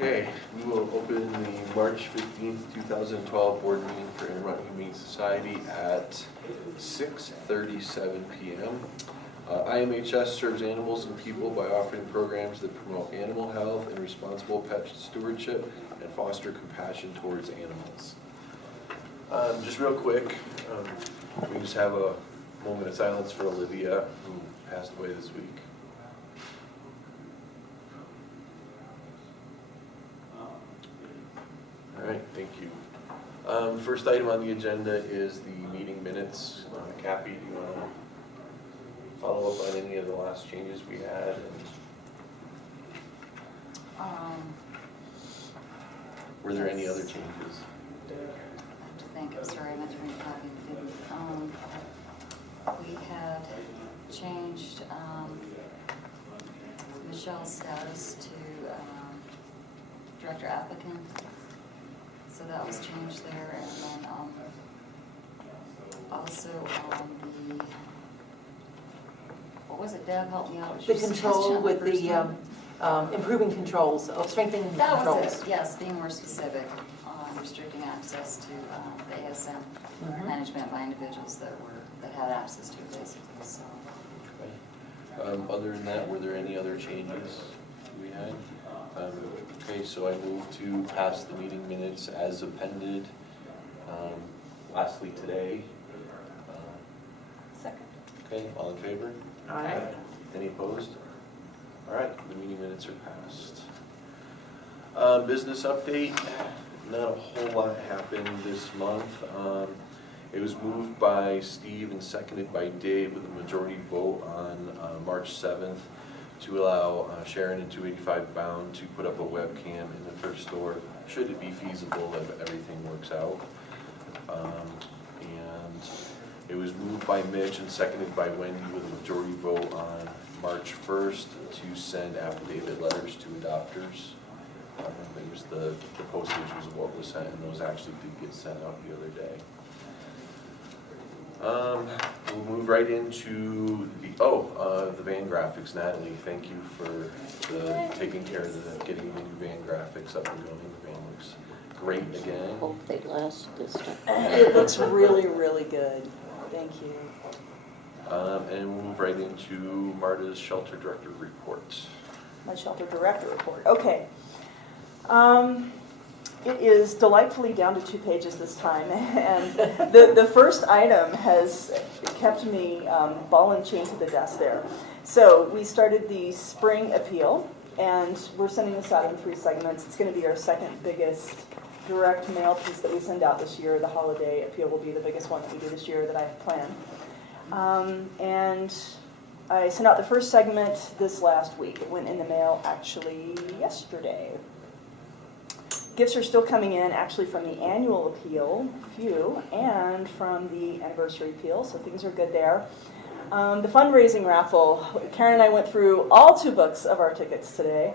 Okay, we will open the March 15th, 2012 board meeting for Intermountain Humane Society at 6:37 p.m. IMHS serves animals and people by offering programs that promote animal health and responsible pet stewardship and foster compassion towards animals. Just real quick, we just have a moment of silence for Olivia, who passed away this week. All right, thank you. First item on the agenda is the meeting minutes. Cappy, do you want to follow up on any of the last changes we had? Were there any other changes? I have to think. I'm sorry, I meant to read a copy of the We had changed Michelle's status to director applicant. So that was changed there, and then also the, what was it, Deb, help me out. The control with the improving controls, strengthening the controls. That was it, yes, being more specific on restricting access to the ASM management by individuals that had access to it, basically, so. Okay. Other than that, were there any other changes we had? Okay, so I move to pass the meeting minutes as appended lastly today. Second. Okay, all in favor? Aye. Any opposed? All right, the meeting minutes are passed. Business update, not a whole lot happened this month. It was moved by Steve and seconded by Dave with a majority vote on March 7th to allow Sharon and 285 Bound to put up a webcam in the thrift store, should it be feasible if everything works out. And it was moved by Mitch and seconded by Wendy with a majority vote on March 1st to send affidavit letters to adopters. It was the postage was what was sent, and those actually did get sent out the other day. We'll move right into the van graphics. Natalie, thank you for taking care of getting the new van graphics up and going. The van looks great again. Hope they last this time. It looks really, really good. Thank you. And we'll move right into Marta's shelter director report. My shelter director report. Okay. It is delightfully down to 2 pages this time, and the first item has kept me ball and chain to the desk there. So we started the spring appeal, and we're sending this out in 3 segments. It's going to be our second biggest direct mail piece that we send out this year. The holiday appeal will be the biggest one that we do this year that I have planned. And I sent out the first segment this last week. It went in the mail actually yesterday. Gifts are still coming in actually from the annual appeal, few, and from the anniversary appeal, so things are good there. The fundraising raffle, Karen and I went through all 2 books of our tickets today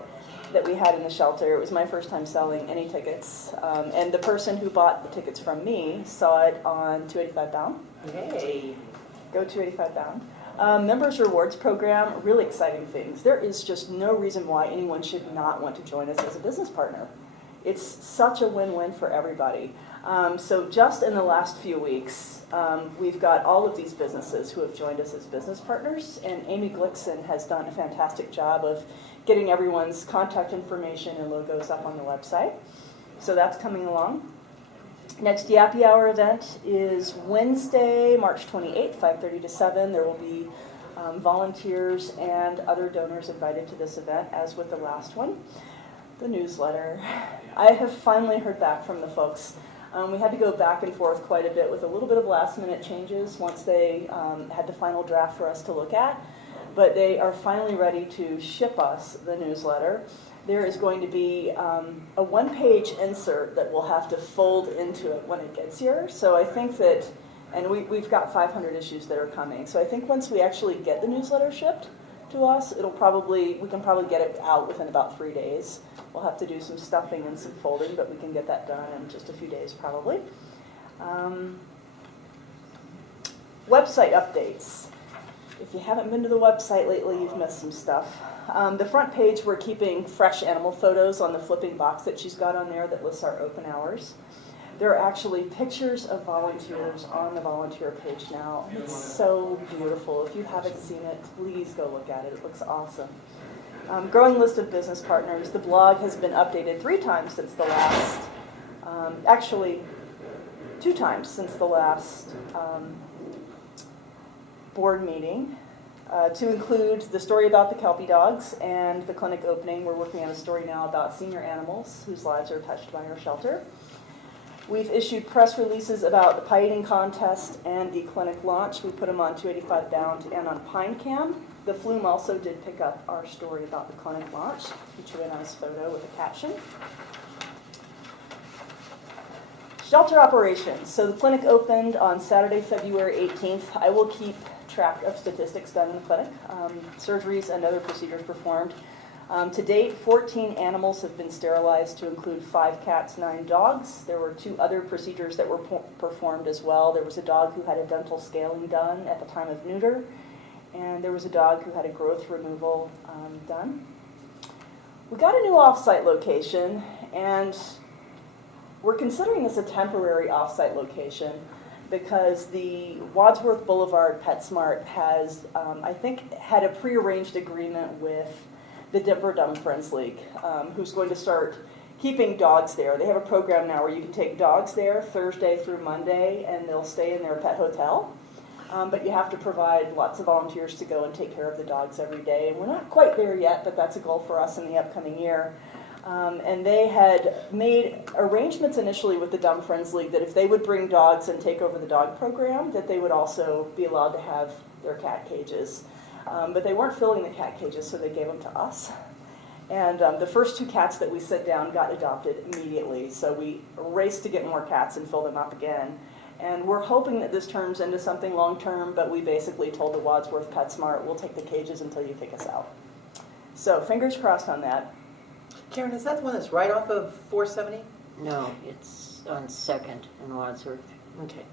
that we had in the shelter. It was my first time selling any tickets, and the person who bought the tickets from me saw it on 285 Bound. Yay. Go 285 Bound. Members Rewards Program, really exciting things. There is just no reason why anyone should not want to join us as a business partner. It's such a win-win for everybody. So just in the last few weeks, we've got all of these businesses who have joined us as business partners, and Amy Glickson has done a fantastic job of getting everyone's contact information and logos up on the website. So that's coming along. Next Yappy Hour event is Wednesday, March 28th, 5:30 to 7. There will be volunteers and other donors invited to this event, as with the last one. The newsletter. I have finally heard back from the folks. We had to go back and forth quite a bit with a little bit of last-minute changes once they had the final draft for us to look at, but they are finally ready to ship us the newsletter. There is going to be a 1-page insert that we'll have to fold into it when it gets here. So I think that, and we've got 500 issues that are coming. So I think once we actually get the newsletter shipped to us, we can probably get it out within about 3 days. We'll have to do some stuffing and some folding, but we can get that done in just a few days probably. Website updates. If you haven't been to the website lately, you've missed some stuff. The front page, we're keeping fresh animal photos on the flipping box that she's got on there that lists our open hours. There are actually pictures of volunteers on the volunteer page now. It's so beautiful. If you haven't seen it, please go look at it. It looks awesome. Growing list of business partners. The blog has been updated 3 times since the last, actually 2 times since the last board meeting, to include the story about the Kelpie dogs and the clinic opening. We're working on a story now about senior animals whose lives are touched by our shelter. We've issued press releases about the pie eating contest and the clinic launch. We put them on 285 Bound and on Pine Cam. The Flume also did pick up our story about the clinic launch, feature a nice photo with a caption. Shelter operations. So the clinic opened on Saturday, February 18th. I will keep track of statistics done in the clinic, surgeries and other procedures performed. To date, 14 animals have been sterilized, to include 5 cats, 9 dogs. There were 2 other procedures that were performed as well. There was a dog who had a dental scaling done at the time of neuter, and there was a dog who had a growth removal done. We got a new off-site location, and we're considering this a temporary off-site location because the Wadsworth Boulevard PetSmart has, I think, had a prearranged agreement with the Denver Dumb Friends League, who's going to start keeping dogs there. They have a program now where you can take dogs there Thursday through Monday, and they'll stay in their pet hotel. But you have to provide lots of volunteers to go and take care of the dogs every day. And we're not quite there yet, but that's a goal for us in the upcoming year. And they had made arrangements initially with the Dumb Friends League that if they would bring dogs and take over the dog program, that they would also be allowed to have their cat cages. But they weren't filling the cat cages, so they gave them to us. And the first 2 cats that we set down got adopted immediately. So we raced to get more cats and fill them up again. And we're hoping that this turns into something long-term, but we basically told the Wadsworth PetSmart, we'll take the cages until you kick us out. So fingers crossed on that. Karen, is that the one that's right off of 470? No, it's on Second in Wadsworth. Okay.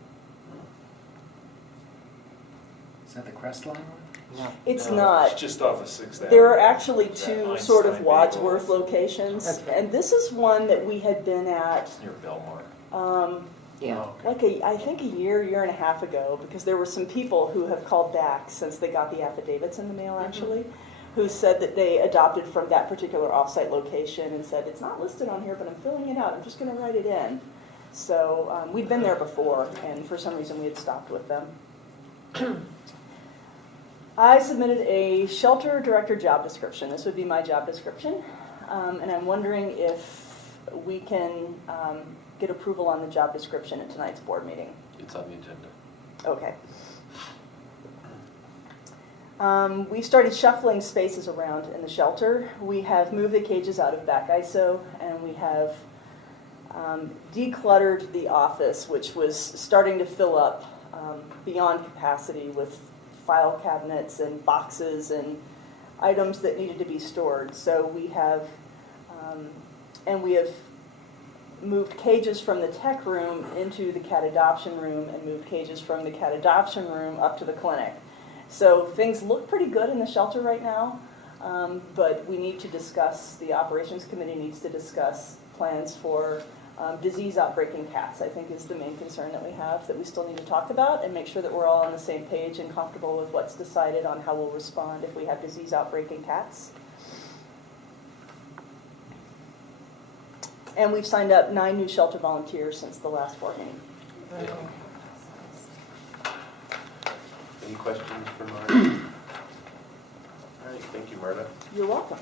Is that the Crestline one? No. It's No, not. It's just off of 6th Avenue. There are actually That 2 sort of Einstein Wadsworth Bagels. locations. Okay. And this is one that we had been at It's near Belmar. Yeah. Oh, okay. I think a year and a half ago, because there were some people who have called back since they got the affidavits in the mail, actually, who said that they adopted from that particular offsite location and said, it's not listed on here, but I'm filling it out. I'm just going to write it in. So we'd been there before, and for some reason we had stopped with them. I submitted a shelter director job description. This would be my job description, and I'm wondering if we can get approval on the job description at tonight's board meeting. It's on the agenda. Okay. We started shuffling spaces around in the shelter. We have moved the cages out of back ISO, and we have decluttered the office, which was starting to fill up beyond capacity with file cabinets and boxes and items that needed to be stored. So we have moved cages from the tech room into the cat adoption room and moved cages from the cat adoption room up to the clinic. So things look pretty good in the shelter right now, but we need to discuss, the operations committee needs to discuss plans for disease outbreak in cats, I think is the main concern that we have, that we still need to talk about and make sure that we're all on the same page and comfortable with what's decided on how we'll respond if we have disease outbreak in cats. And we've signed up 9 new shelter volunteers since the last board meeting. Any questions for Marta? All right, thank you, Marta. You're welcome.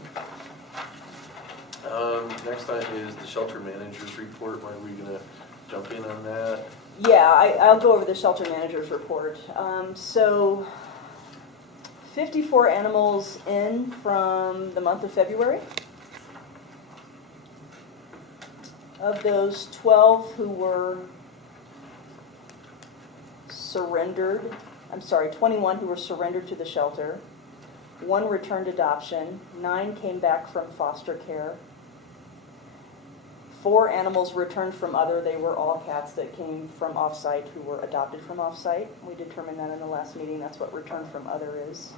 Next item is the shelter manager's report. When are we gonna jump in on that? Yeah, I'll go over the shelter manager's report. So 54 animals in from the month of February. Of those, 12 who were surrendered, 21 who were surrendered to the shelter. 1 returned adoption. 9 came back from foster care. 4 animals returned from other. They were all cats that came from off-site who were adopted from off-site. We determined that in the last meeting. That's what return from other is.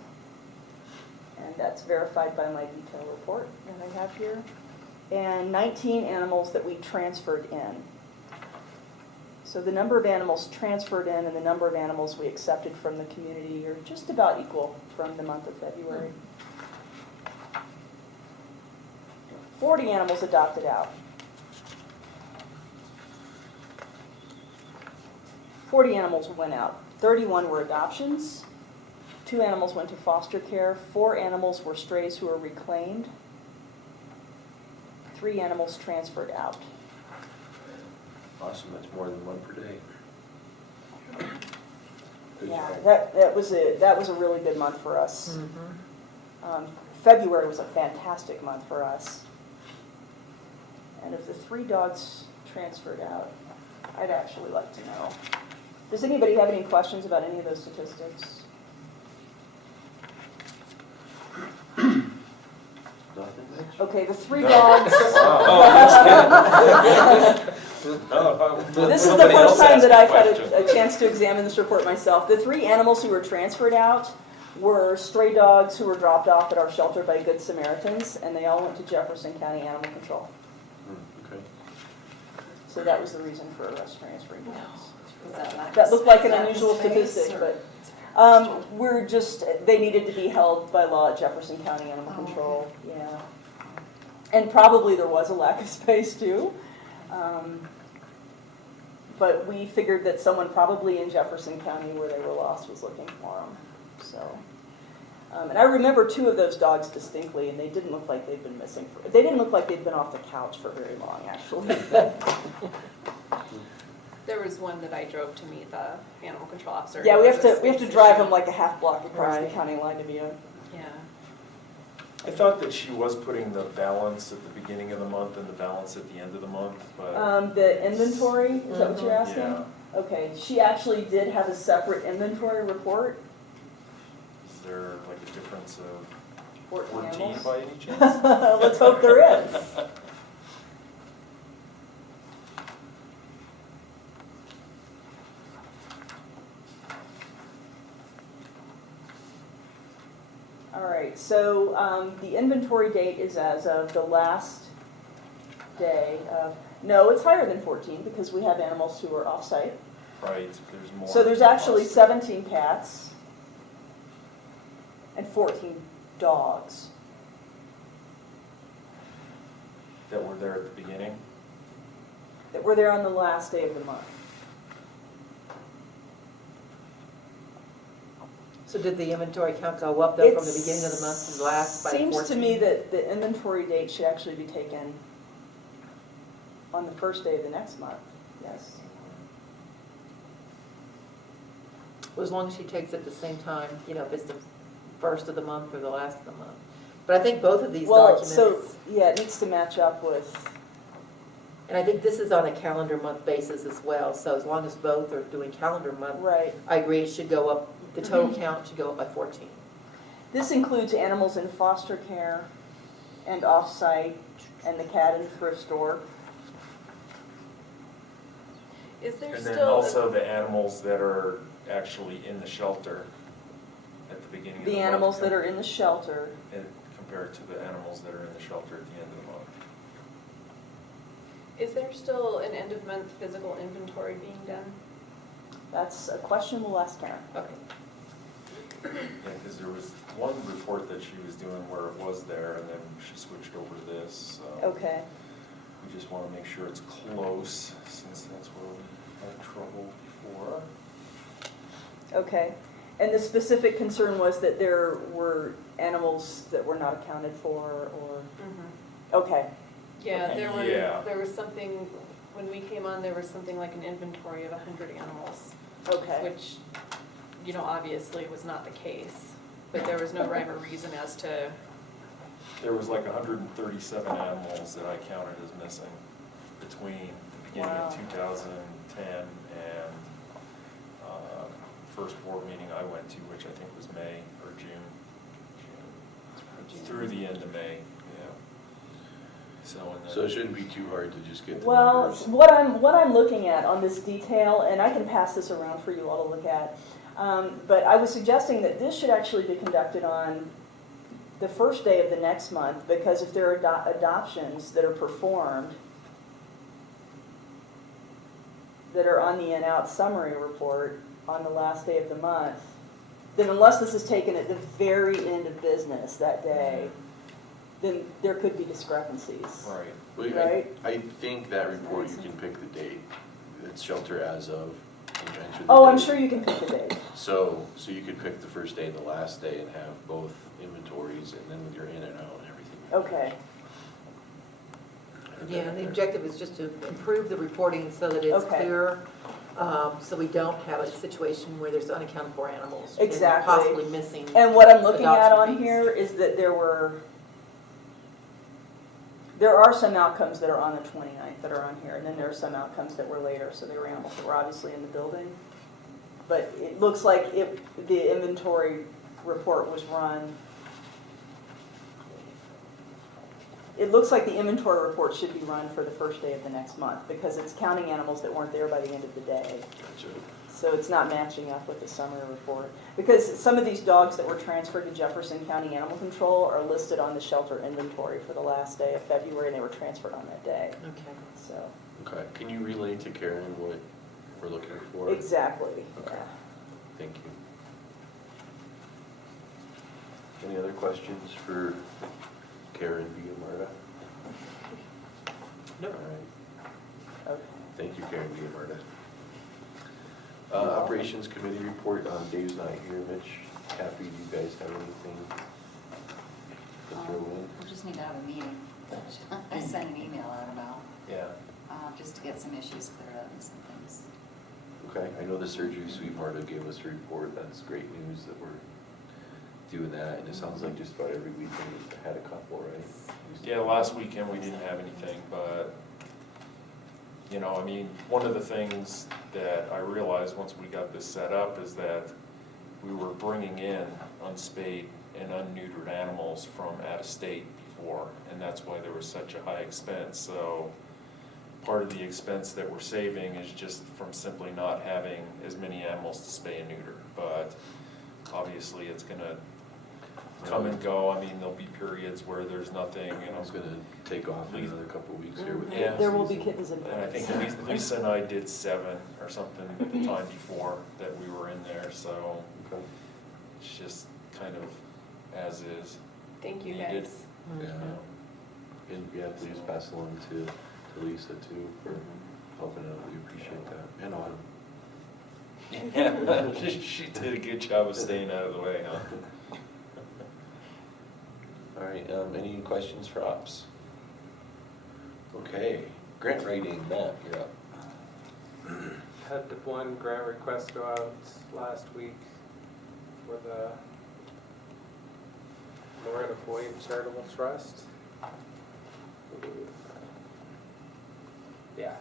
And that's verified by my detailed report that I have here. And 19 animals that we transferred in. So the number of animals transferred in and the number of animals we accepted from the community are just about equal from the month of February. 40 animals adopted out. 40 animals went out. 31 were adoptions. 2 animals went to foster care. 4 animals were strays who were reclaimed. 3 animals transferred out. Awesome, that's more than one per day. Good Yeah, job. that was a really good month for us. February was a fantastic month for us. And of the 3 dogs transferred out, I'd actually like to know. Does anybody have any questions about any of those statistics? Nothing? Okay, the 3 dogs. This is the first time that I've had a chance to examine this report myself. The 3 animals who were transferred out were stray dogs who were dropped off at our shelter by Good Samaritans, and they all went to Jefferson County Animal Control. Okay. So that was the reason for us transferring dogs. Is that lack That of- looked like an lack of unusual space, statistic, or- but they needed to be held by law at Jefferson County Animal Oh, Control, yeah. And probably there was a lack of space too. But we figured that someone probably in Jefferson County where they were lost was looking for them, so. And I remember 2 of those dogs distinctly, and they didn't look like they'd been missing. They didn't look like they'd been off the couch for very long, actually. There was one that I drove to meet the animal control officer. Yeah, It we was have a to sweet drive issue. them like a half block across the Right. county line to be a. Yeah. I thought that she was putting the balance at the beginning of the month and the balance at the end of the month, but. The inventory, is that what you're asking? Yeah. Okay, she actually did have a separate inventory report. Is there like a difference of 14 animals. by any chance? Let's hope there is. All right, so the inventory date is as of the last day of, no, it's higher than 14 because we have animals who are off-site. Right, there's more. So there's actually 17 cats and 14 dogs. That were there at the beginning. That were there on the last day of the month. So did the inventory count go up though from the beginning of the month to the last by 14? Seems to me that the inventory date should actually be taken on the first day of the next month, yes. Well, as long as she takes it at the same time, you know, if it's the first of the month or the last of the month. But I think both of these Well, documents, so, yeah, it needs to match up with, and I think this is on a calendar month basis as well, so as long as both are doing calendar month, right. I agree it should go up, the total count should go up by 14. This includes animals in foster care and off-site and the cat in the thrift store. Is there And then still? also the animals that are actually in the shelter at the beginning of the month. The animals that are in the shelter. and compared to the animals that are in the shelter at the end of the month. Is there still an end of month physical inventory being done? That's a question we'll ask Karen. Okay. Yeah, because there was one report that she was doing where it was there, and then she switched over to this, so. Okay. We just want to make sure it's close, since that's where we had trouble before. Okay. And the specific concern was that there were animals that were not accounted for, or, okay. Yeah, Okay. Yeah. there was something, when we came on, there was something like an inventory of 100 animals, Okay. which, you know, obviously was not the case, but there was no rhyme or reason as to, There was like 137 animals that I counted as missing between the beginning Wow. of 2010 and first board meeting I went to, which I think was May or June. Through the end of May, yeah. So, and So it then, shouldn't be too hard to just get the Well, numbers. what I'm looking at on this detail, and I can pass this around for you all to look at, but I was suggesting that this should actually be conducted on the first day of the next month, because if there are adoptions that are performed that are on the in-out summary report on the last day of the month, then unless this is taken at the very end of business that day, then there could be discrepancies. right. Well, Right. I think that report, you can pick the date. It's shelter as of, and enter the Oh, I'm date. sure you can pick the date. So you could pick the first day and the last day and have both inventories and then with your in and out and everything. Okay. Yeah, and the objective is just to improve the reporting so that it's Okay. clearer, so we don't have a situation where there's unaccounted for animals. and Exactly. Possibly missing. And what I'm looking at on Adoption fees. here is that there are some outcomes that are on the 29th that are on here, and then there are some outcomes that were later, so they were animals that were obviously in the building. But it looks like if the inventory report was run, it looks like the inventory report should be run for the first day of the next month, because it's counting animals that weren't there by the end of the day. Gotcha. So it's not matching up with the summary report. Because some of these dogs that were transferred to Jefferson County Animal Control are listed on the shelter inventory for the last day of February, and they were transferred on that day, Okay. so. Okay, can you relay to Karen what we're looking for? Exactly. Okay. Thank you. Any other questions for Karen via Marta? No. All right, Okay. thank you, Karen via Marta. Operations Committee report, Dave's not here. Mitch, Kathy, do you guys have anything to throw in? We'll just need to have a meeting. I sent an email out about, Yeah. just to get some issues cleared up and some things. Okay, I know the surgery suite, Marta gave us a report. That's great news that we're doing that, and it sounds like just about every weekend we've had a couple, right? Yeah, last weekend we didn't have anything, but, you know, I mean, one of the things that I realized once we got this set up is that we were bringing in unspayed and unneutered animals from out of state before, and that's why there was such a high expense. So part of the expense that we're saving is just from simply not having as many animals to spay and neuter. But obviously it's gonna come and go. I mean, there'll be periods where there's nothing, you know. It's gonna take off in another couple of weeks here with the Yeah. There will be season. kittens and And I think dogs. Lisa and I did 7 or something the time before that we were in there, so Okay. it's just kind of as is. Thank you Needed. guys. Yeah. And yeah, please pass along to Lisa too for helping out. We appreciate that. And Autumn. Yeah, she did a good job of staying out of the way, huh? All right, any questions for ops? Okay, grant writing, Matt, you're up. Had one grant request go out last week for the Loretta Boyd Charitable Trust. Yeah.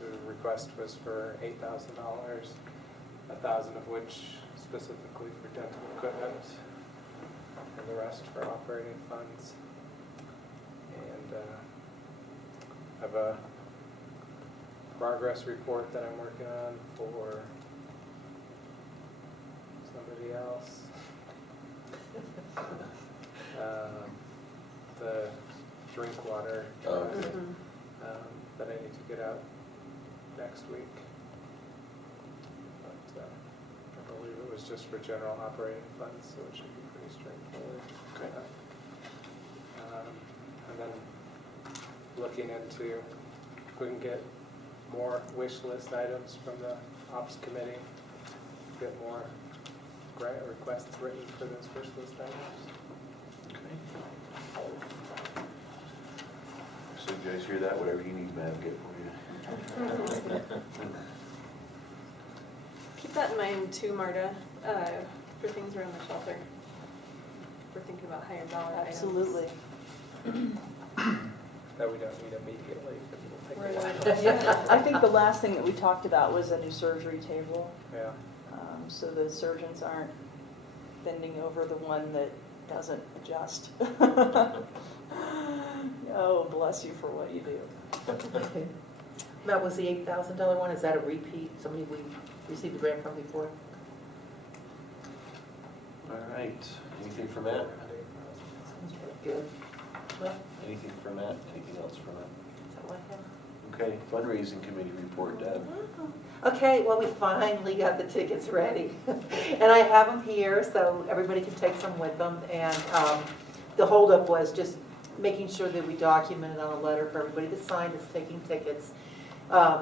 The request was for $8,000, 1,000 of which specifically for dental equipment, and the rest for operating funds. And I have a progress report that I'm working on for somebody else. The drink water Oh, okay. that I need to get out next week. But I believe it was just for general operating funds, so it should be pretty straightforward. Okay. And then looking into if we can get more wish list items from the ops committee, get more grant requests written for those wish list items. Okay. So you guys hear that? Whatever you need, Matt, get for you. Keep that in mind too, Marta, for things around the shelter. We're thinking about higher dollar items. Absolutely. That we don't need immediately, but we'll take Right. it. Yeah, I think the last thing that we talked about was a new surgery table, Yeah. so the surgeons aren't bending over the one that doesn't adjust. Oh, bless you for what you do. Okay. That was the $8,000 one, is that a repeat, somebody we received a grant from before? All right, anything for Matt? Good. Well, Anything for Matt? Anything else for Matt? is that what I have? Okay, fundraising committee report, Deb. Okay, well, we finally got the tickets ready. And I have them here, so everybody can take some with them. And the holdup was just making sure that we documented on a letter for everybody to sign that's taking tickets.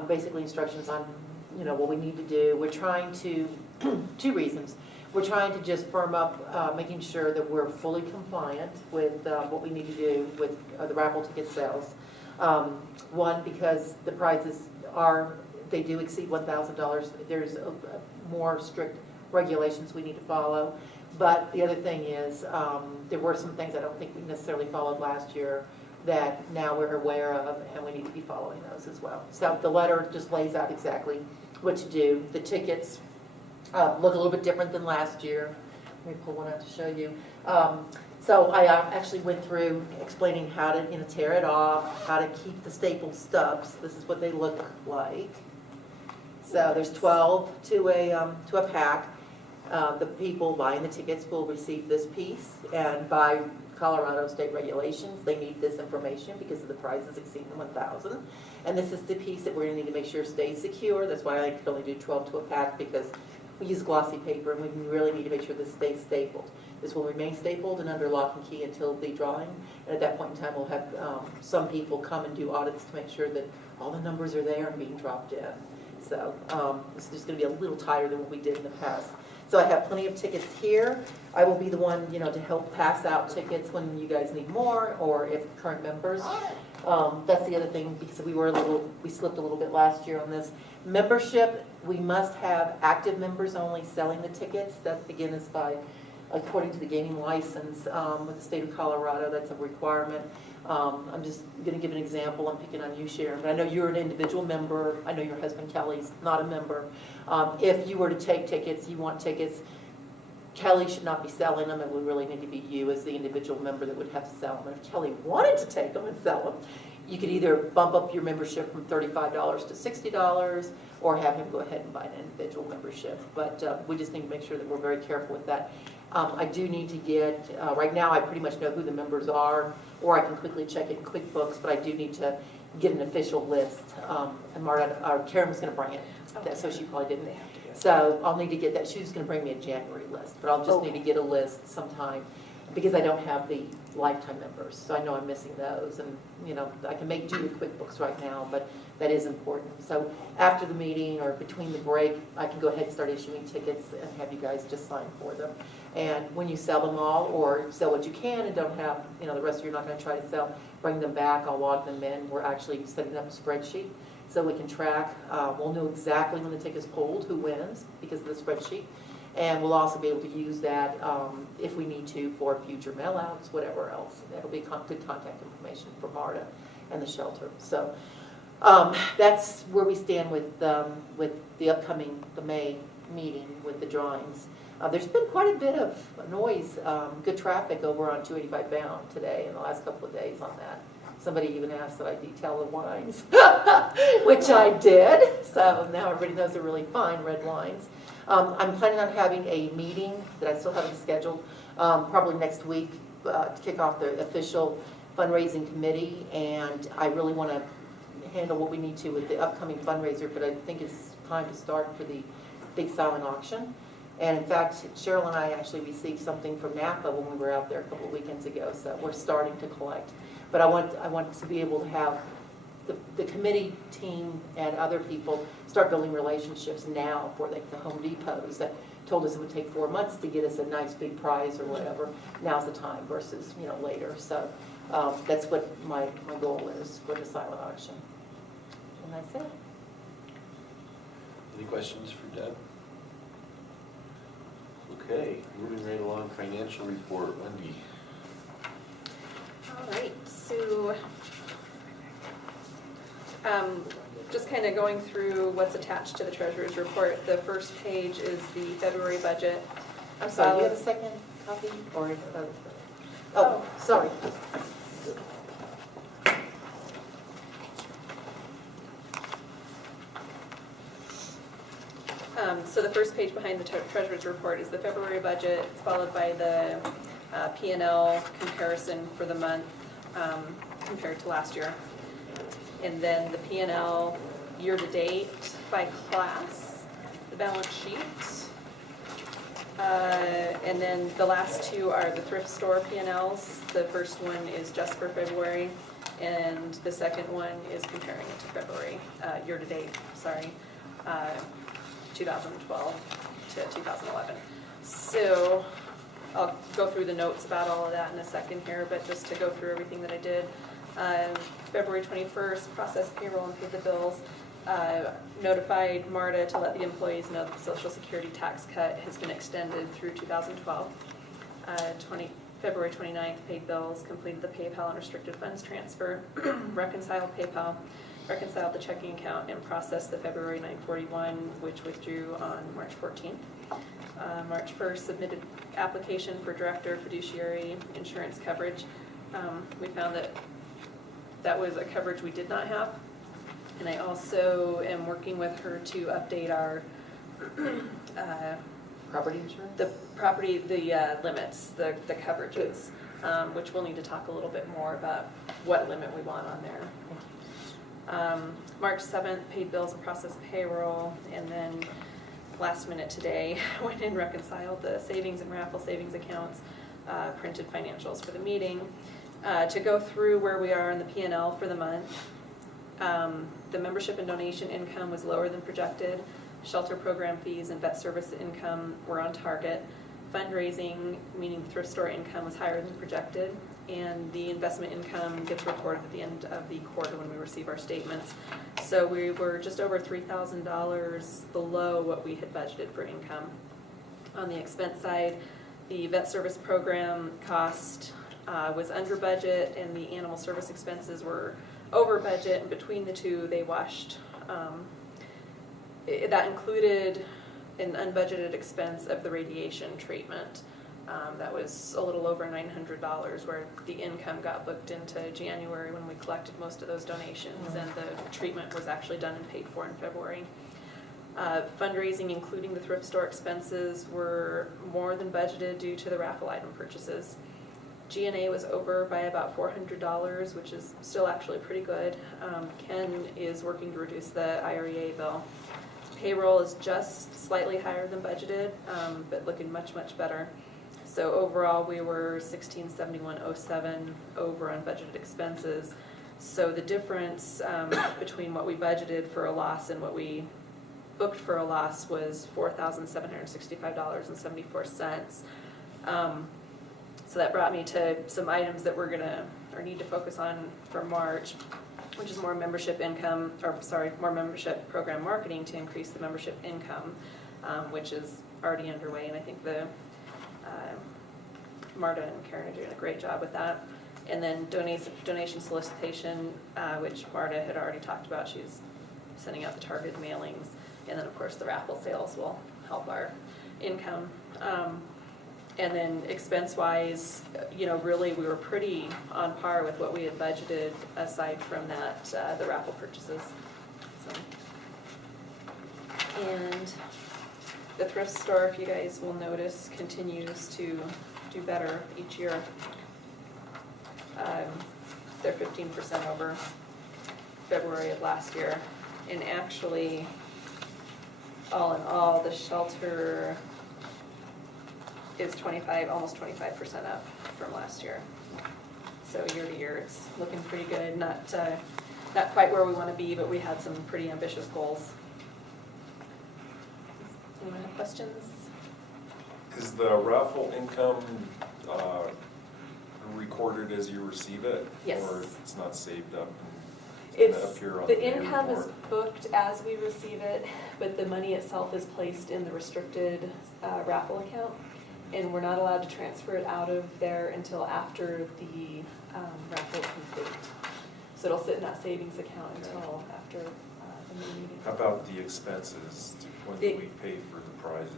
Basically instructions on, what we need to do. We're trying to, two reasons. We're trying to just firm up, making sure that we're fully compliant with what we need to do with the raffle ticket sales. One, because the prizes they do exceed $1,000. There's more strict regulations we need to follow. But the other thing is, there were some things I don't think we necessarily followed last year that now we're aware of, and we need to be following those as well. So the letter just lays out exactly what to do. The tickets look a little bit different than last year. Let me pull one out to show you. So I actually went through explaining how to tear it off, how to keep the stapled stubs. This is what they look like. So there's 12 to a pack. The people buying the tickets will receive this piece, and by Colorado state regulations, they need this information because of the prizes exceeding 1,000. And this is the piece that we're going to need to make sure stays secure. That's why I could only do 12 to a pack, because we use glossy paper and we really need to make sure this stays stapled. This will remain stapled and under lock and key until the drawing. And at that point in time, we'll have some people come and do audits to make sure that all the numbers are there and being dropped in. So it's just going to be a little tighter than what we did in the past. So I have plenty of tickets here. I will be the one, to help pass out tickets when you guys need more, or if current members. That's the other thing, because we slipped a little bit last year on this. Membership, we must have active members only selling the tickets. That, again, is according to the gaming license with the state of Colorado, that's a requirement. I'm just going to give an example. I'm picking on you, Sharon, but I know you're an individual member. I know your husband, Kelly's not a member. If you were to take tickets, you want tickets, Kelly should not be selling them. It would really need to be you as the individual member that would have to sell them. If Kelly wanted to take them and sell them, you could either bump up your membership from $35 to $60, or have him go ahead and buy an individual membership. But we just need to make sure that we're very careful with that. I do need to get, right now I pretty much know who the members are, or I can quickly check it in QuickBooks, but I do need to get an official list. And Karen was going to bring it, so she probably didn't. So I'll need to get that. She was going to bring me a January list, but I'll just need to get a list sometime, because I don't have the lifetime members. So I know I'm missing those, and I can make do with QuickBooks right now, but that is important. So after the meeting or between the break, I can go ahead and start issuing tickets and have you guys just sign for them. And when you sell them all, or sell what you can and don't have, the rest you're not going to try to sell, bring them back, I'll log them in. We're actually setting up a spreadsheet so we can track. We'll know exactly when the ticket's pulled, who wins, because of the spreadsheet. And we'll also be able to use that if we need to for future mail-outs, whatever else. That'll be good contact information for MARTA and the shelter. So that's where we stand with the upcoming May meeting with the drawings. There's been quite a bit of noise, good traffic over on 285 bound today in the last couple of days on that. Somebody even asked that I detail the wines, which I did. So now everybody knows they're really fine red wines. I'm planning on having a meeting that I still haven't scheduled, probably next week to kick off the official fundraising committee. And I really want to handle what we need to with the upcoming fundraiser, but I think it's time to start for the big silent auction. And in fact, Cheryl and I actually received something from Napa when we were out there a couple of weekends ago, so we're starting to collect. But I want to be able to have the committee team and other people start building relationships now for the Home Depots that told us it would take 4 months to get us a nice big prize or whatever. Now's the time versus later. So that's what my goal is for the silent auction. And that's it. Any questions for Deb? Okay, moving right along, financial report, Wendy. All right, so just kind of going through what's attached to the treasurer's report. The first page is the February budget. I'm sorry, you have a second copy or? Oh, sorry. So the first page behind the treasurer's report is the February budget. It's followed by the P&L comparison for the month compared to last year. And then the P&L year-to-date by class, the balance sheet. And then the last two are the thrift store P&Ls. The first one is just for February, and the second one is comparing it to February, year-to-date, 2012 to 2011. So I'll go through the notes about all of that in a second here, but just to go through everything that I did. February 21st, processed payroll and paid the bills. Notified MARTA to let the employees know that the Social Security tax cut has been extended through 2012. February 29th, paid bills, completed the PayPal and restricted funds transfer, reconciled PayPal, reconciled the checking account, and processed the February 941, which withdrew on March 14th. March 1st, submitted application for director fiduciary insurance coverage. We found that that was a coverage we did not have. And I also am working with her to update our Property insurance? the limits, the coverages, which we'll need to talk a little bit more about what limit we want on there. March 7th, paid bills and processed payroll, and then last minute today, went and reconciled the savings and raffle savings accounts, printed financials for the meeting. To go through where we are in the P&L for the month, the membership and donation income was lower than projected. Shelter program fees and vet service income were on target. Fundraising, meaning thrift store income, was higher than projected. And the investment income gets reported at the end of the quarter when we receive our statements. So we were just over $3,000 below what we had budgeted for income. On the expense side, the vet service program cost was under budget, and the animal service expenses were over budget, and between the two they washed. That included an unbudgeted expense of the radiation treatment. That was a little over $900, where the income got booked into January when we collected most of those donations, and the treatment was actually done and paid for in February. Fundraising, including the thrift store expenses, were more than budgeted due to the raffle item purchases. G&A was over by about $400, which is still actually pretty good. Ken is working to reduce the IREA bill. Payroll is just slightly higher than budgeted, but looking much, much better. So overall, we were $1671.07 over on budgeted expenses. So the difference between what we budgeted for a loss and what we booked for a loss was $4,765.74. So that brought me to some items that we're gonna, or need to focus on for March, which is more membership income, more membership program marketing to increase the membership income, which is already underway, and I think the Marta and Karen are doing a great job with that. And then donation solicitation, which Marta had already talked about. She's sending out the targeted mailings, and then of course the raffle sales will help our income. And then expense-wise, really we were pretty on par with what we had budgeted, aside from that, the raffle purchases. So. And the thrift store, if you guys will notice, continues to do better each year. They're 15% over February of last year. And actually, all in all, the shelter is almost 25% up from last year. So year to year, it's looking pretty good. Not quite where we want to be, but we had some pretty ambitious goals. Anyone have questions? Is the raffle income recorded as you receive it? Yes. Or it's not saved up and It's, appear on the May income is report? booked as we receive it, but the money itself is placed in the restricted raffle account. And we're not allowed to transfer it out of there until after the raffle is complete. So it'll sit in that savings account until after the May meeting. How about the expenses? When do we pay for the prizes?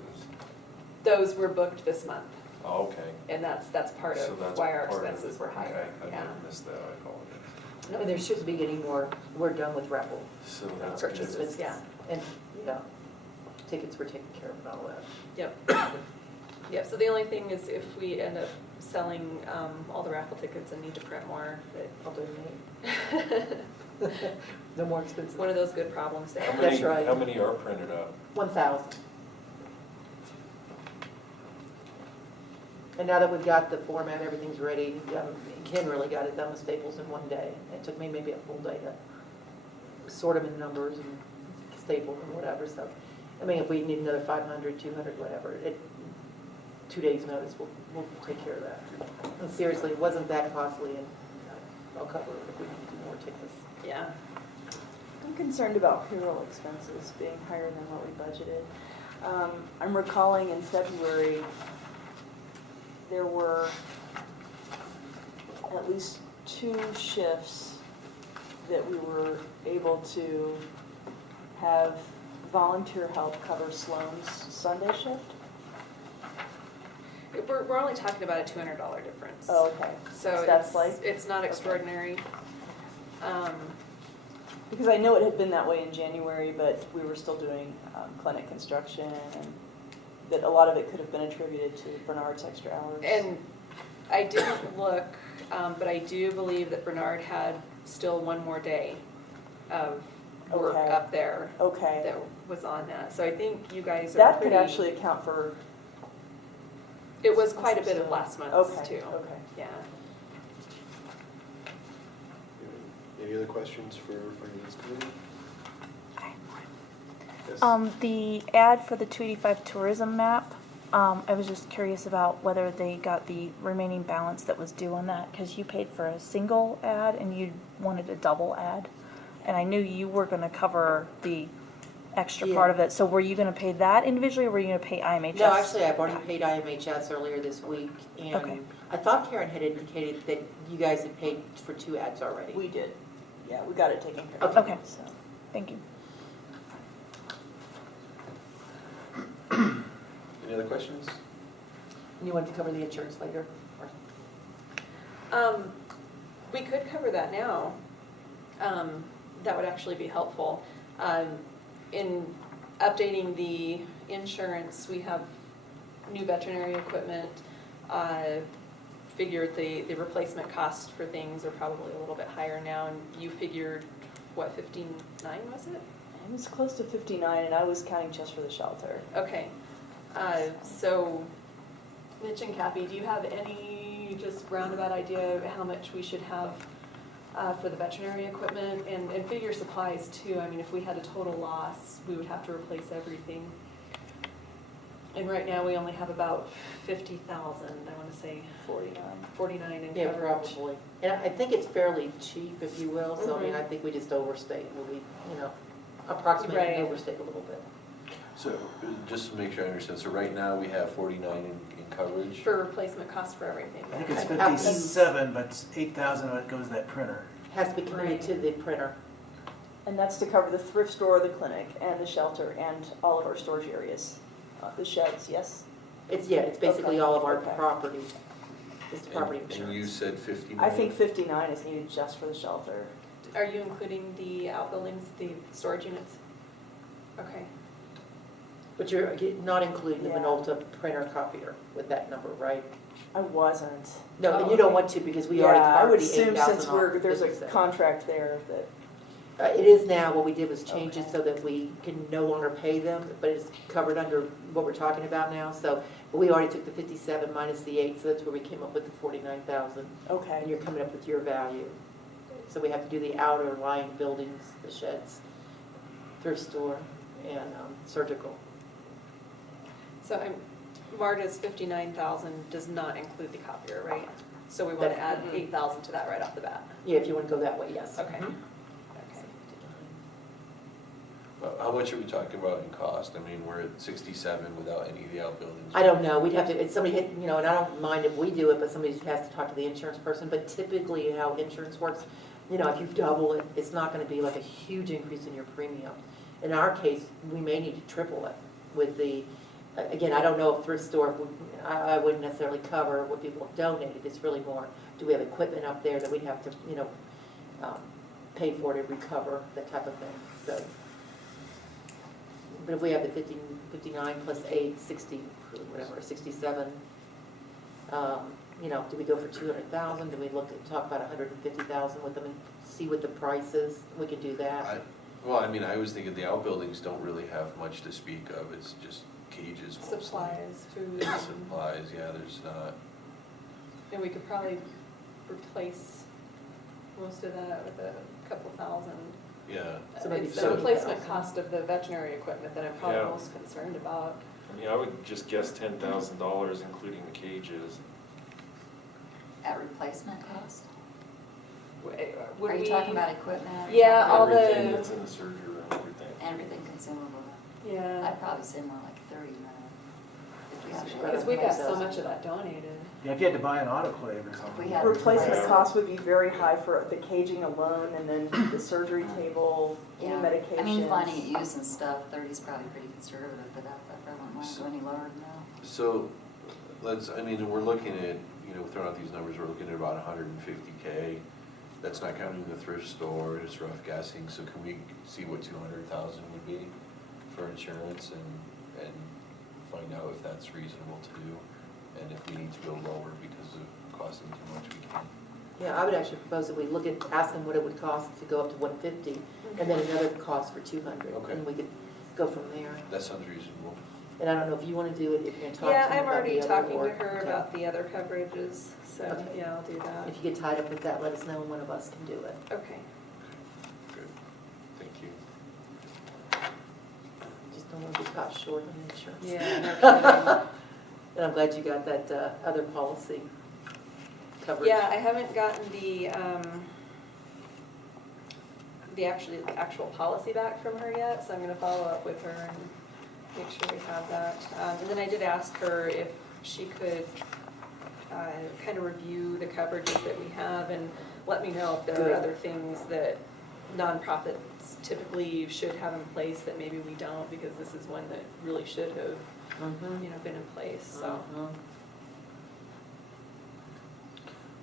Those were booked this month, Oh, okay. and that's part So of that's why our part of expenses it. were higher, Okay, I yeah. might have missed that, I apologize. No, there shouldn't be any more, we're done with raffle. So that's good. Purchases, yeah. And, yeah, tickets were taken care of and all that. Yep. Yep, so the only thing is if we end up selling all the raffle tickets and need to print more, I'll donate. that No more expensive. one of those good problems to How have. many, That's right. how many are printed out? 1,000. And now that we've got the format, everything's ready, Ken really got it done with Staples in one day. It took me maybe a full day to sort them in numbers and staple them, whatever, so. I mean, if we need another 500, 200, whatever, 2 days' notice, we'll take care of that. And seriously, it wasn't that costly, and I'll cover it if we need to do more tickets. Yeah. I'm concerned about payroll expenses being higher than what we budgeted. I'm recalling in February, there were at least 2 shifts that we were able to have volunteer help cover Sloan's Sunday shift. We're only talking about a $200 difference. Oh, okay. So that's like, it's not extraordinary. because I know it had been that way in January, but we were still doing clinic construction, and that a lot of it could have been attributed to Bernard's extra hours. And I didn't look, but I do believe that Bernard had still one more day of work Okay. up there Okay, that was on that. So I think you guys are that could pretty, actually account for, it was quite a bit of last month's okay, too. okay. Yeah. Any other questions for Finance Committee? Yes. The ad for the 285 tourism map, I was just curious about whether they got the remaining balance that was due on that, because you paid for a single ad and you wanted a double ad. And I knew you were gonna cover the extra part of it, so were you gonna pay that individually, or were you gonna pay IMHS? No, actually, I've already paid IMHS earlier this week, Okay. and I thought Karen had indicated that you guys had paid for 2 ads already. We did. Yeah, we got it taken care of. Okay, So. thank you. Any other questions? You want to cover the insurance later? We could cover that now. That would actually be helpful. In updating the insurance, we have new veterinary equipment. Figured the replacement cost for things are probably a little bit higher now, and you figured, what, 59 was it? It was close to 59, and I was counting just for the shelter. Okay, so Mitch and Kathy, do you have any just roundabout idea of how much we should have for the veterinary equipment and figure supplies too? I mean, if we had a total loss, we would have to replace everything. And right now, we only have about 50,000, I want to say 49 in Yeah, coverage. probably. And I think it's fairly cheap, if you will, so I mean, Mhm. I think we just overstate, approximate Right. and overstate a little bit. So, just to make sure I understand, so right now we have 49 in coverage? For replacement cost for everything. I think it's Okay. 57, but 8,000 of it goes to that printer. Has to be committed to the printer. And that's to cover the thrift store, the clinic, and the shelter, and all of our storage areas. The sheds, yes? It's basically Okay. all of our Okay. property. It's the property And you insurance. said 59? I think 59 is needed just for the shelter. Are you including the outbuildings, the storage units? Okay. But you're not including the Yeah. Minolta printer copier with that number, right? I wasn't. No, and Oh, you don't okay. want to because we already Yeah, covered I would the assume 8,000 since off. there's a 57. contract there that, It is now, what we did was change it Okay. so that we can no longer pay them, but it's covered under what we're talking about now, so, but we already took the 57 minus the 8, so that's where we came up with the 49,000, and okay. you're coming up with your value. So we have to do the outer lying buildings, the sheds, thrift store, and surgical. So Marta's 59,000 does not include the copier, right? So we want to add 8,000 to that right off the bat. Yeah, if you want to go that way, yes. Okay. Mhm. Okay. How much are we talking about in cost? I mean, we're at 67 without any of the outbuildings. I don't know, we'd have to, it's somebody hit, and I don't mind if we do it, but somebody has to talk to the insurance person, but typically how insurance works, if you double it, it's not gonna be like a huge increase in your premium. In our case, we may need to triple it with the again, I don't know if thrift store, I wouldn't necessarily cover what people have donated. It's really more, do we have equipment up there that we'd have to, pay for to recover, that type of thing, so. But if we have the 59 plus 8, 60, whatever, 67, do we go for 200,000? Do we talk about 150,000 with them and see what the price is? We could do that. I was thinking the outbuildings don't really have much to speak of, it's just cages mostly. Supplies, food. Supplies, yeah, there's not. And we could probably replace most of that with a couple thousand. Yeah. So maybe It's the 70,000. replacement cost of the veterinary equipment that I'm probably Yeah. most concerned about. I mean, I would just guess $10,000, including the cages. At replacement cost? Would Are you we- talking about equipment? Yeah, all the- Everything that's in the surgery room, everything. Everything consumable. Yeah, I'd probably say more like 30 now. If we actually- because we got so much of that donated. Yeah, if you had to buy an autoclave or We something. had- Replacement costs would be very high for the caging alone, and then the surgery table, any Yeah. medications. I mean, finding use and stuff, 30 is probably pretty conservative, but I wouldn't want to go any lower than that. So, we're looking at, throwing out these numbers, we're looking at about 150K. That's not counting the thrift store, it's rough guessing, so can we see what 200,000 would be for insurance and find out if that's reasonable to do? And if we need to go lower because of costing too much, we can. Yeah, I would actually propose that we ask them what it would cost to go up to 150, and then another cost for 200. Okay. And we could go from there. That sounds reasonable. And I don't know if you want to do it, if you're going to talk to Yeah, them I'm about already the other, talking or- to her okay. about the other coverages, so Okay. yeah, I'll do that. If you get tied up with that, let us know, and one of us can do it. Okay. Good, thank you. Just don't want to get caught short on insurance. Yeah, no kidding. And I'm glad you got that other policy coverage. Yeah, I haven't gotten the actual policy back from her yet, so I'm gonna follow up with her and make sure we have that. And then I did ask her if she could kind of review the coverages that we have and let me know if there Good. are other things that nonprofits typically should have in place that maybe we don't, because this is one that really should have, Mhm. been in place, so. Mhm.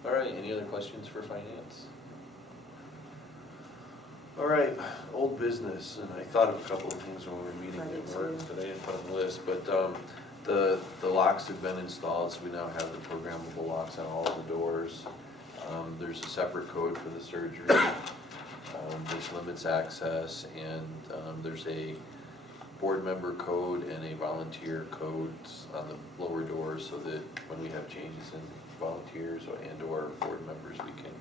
All right, any other questions for finance? All right, old business, and I thought of a couple of things when we were meeting I did at work too. today and put on the list, but the locks have been installed, so we now have the programmable locks on all the doors. There's a separate code for the surgery, which limits access, and there's a board member code and a volunteer code on the lower doors, so that when we have changes in volunteers and/or board members, we can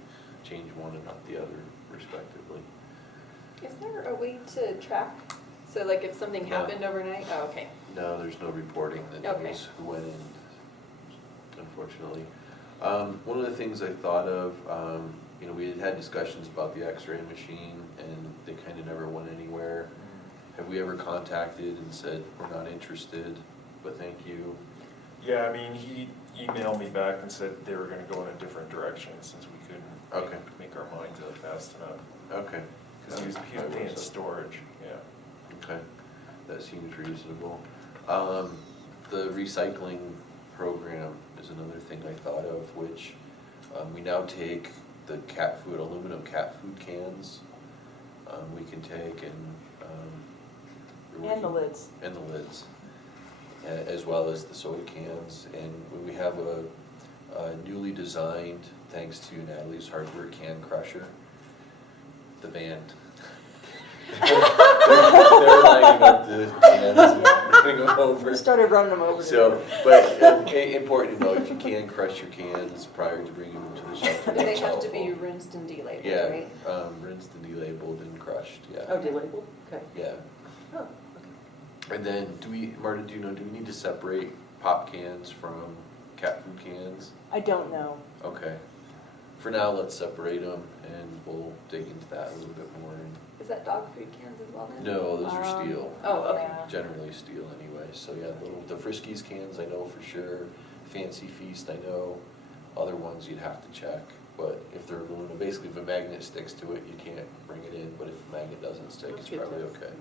change one and not the other respectively. Is there a way to track, so like if something No. happened overnight? Oh, okay. No, there's no reporting that Okay. knows who went in, unfortunately. One of the things I thought of, we had had discussions about the x-ray machine, and they kind of never went anywhere. Have we ever contacted and said, we're not interested, but thank you? Yeah, I mean, he emailed me back and said they were gonna go in a different direction since we couldn't Okay. make our minds up fast enough. Okay. Because he was paying storage, yeah. Okay, that seems reasonable. The recycling program is another thing I thought of, which we now take the aluminum cat food cans, we can take and. And the lids. And the lids, as well as the soda cans. And when we have a newly designed, thanks to Natalie's hardware, can crusher, the van. They're lining up the cans and bring them over. We started running them over. So, but important to know, if you can crush your cans prior to bringing them to the shelter. They that's have to be helpful. rinsed and delabeled, Yeah, right? rinsed and delabeled and crushed, yeah. Oh, delabeled? Okay. Yeah. Oh, okay. And then, Marta, do we need to separate pop cans from cat food cans? I don't know. Okay. For now, let's separate them, and we'll dig into that a little bit more. Is that dog food cans as well then? No, those are steel. Oh, okay. Generally steel anyway, so yeah, the Friskies cans I know for sure, Fancy Feast I know, other ones you'd have to check, but if they're aluminum, basically if a magnet sticks to it, you can't bring it in, but if the magnet doesn't stick, it's That's good probably to- okay.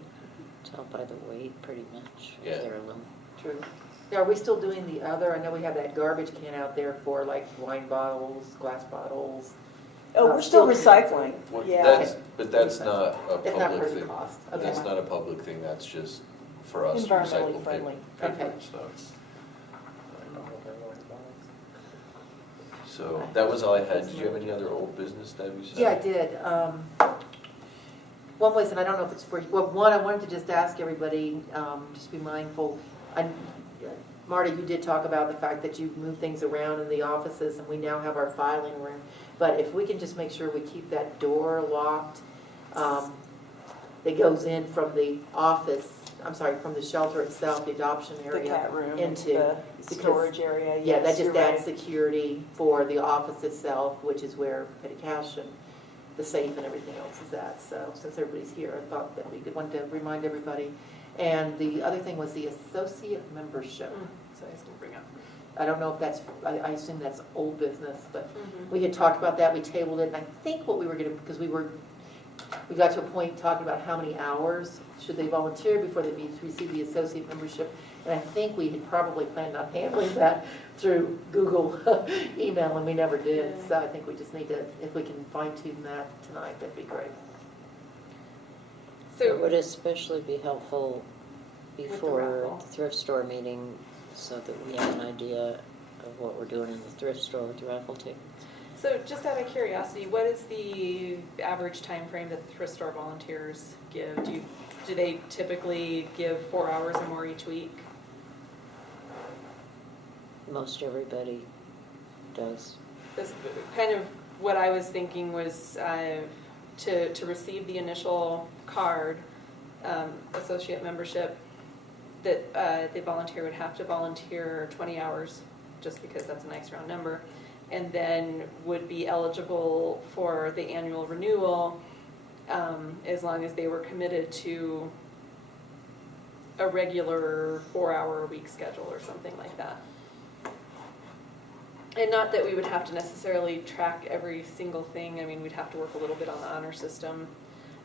Tell by the weight, pretty much. Yeah. They're aluminum. True. Now, are we still doing the other? I know we have that garbage can out there for like wine bottles, glass bottles. Oh, we're still Still- recycling, What- yeah. But that's not a It's not public part of the thing. cost. That's Okay. not a public thing, that's just for us to Environmentally recycle paper friendly. paper Okay. and stuff. I don't know if they're going to buy. So that was all I had. Did you have any other old business that we said? Yeah, I did. One was, and I don't know if it's for, well, one, I wanted to just ask everybody, just be mindful. Marty, you did talk about the fact that you moved things around in the offices and we now have our filing room. But if we can just make sure we keep that door locked, that goes in from the office, I'm sorry, from the shelter itself, the adoption The area. cat room, into- the because- storage area, Yeah, that yes, you're just adds right. security for the office itself, which is where petty cash and the safe and everything else is at. So since everybody's here, I thought that we could want to remind everybody. And the other thing was the associate membership. So I was gonna bring up. I don't know if that's, I assume that's old business, but Mhm. we had talked about that, we tabled it, and I think what we were gonna, because we got to a point talking about how many hours should they volunteer before they receive the associate membership. And I think we had probably planned on handling that through Google email, and we never did. Yeah. So I think we just need to, if we can fine tune that tonight, that'd be great. It would So, especially be helpful the before raffle. the thrift store meeting, so that we have an idea of what we're doing in the thrift store with the raffle tickets. so just out of curiosity, what is the average time frame that the thrift store volunteers give? Do they typically give 4 hours or more each week? Most everybody does. This kind of what I was thinking was to receive the initial card, associate membership, that the volunteer would have to volunteer 20 hours, just because that's a nice round number, and then would be eligible for the annual renewal as long as they were committed to a regular 4-hour-a-week schedule or something like that. And not that we would have to necessarily track every single thing. I mean, we'd have to work a little bit on the honor system.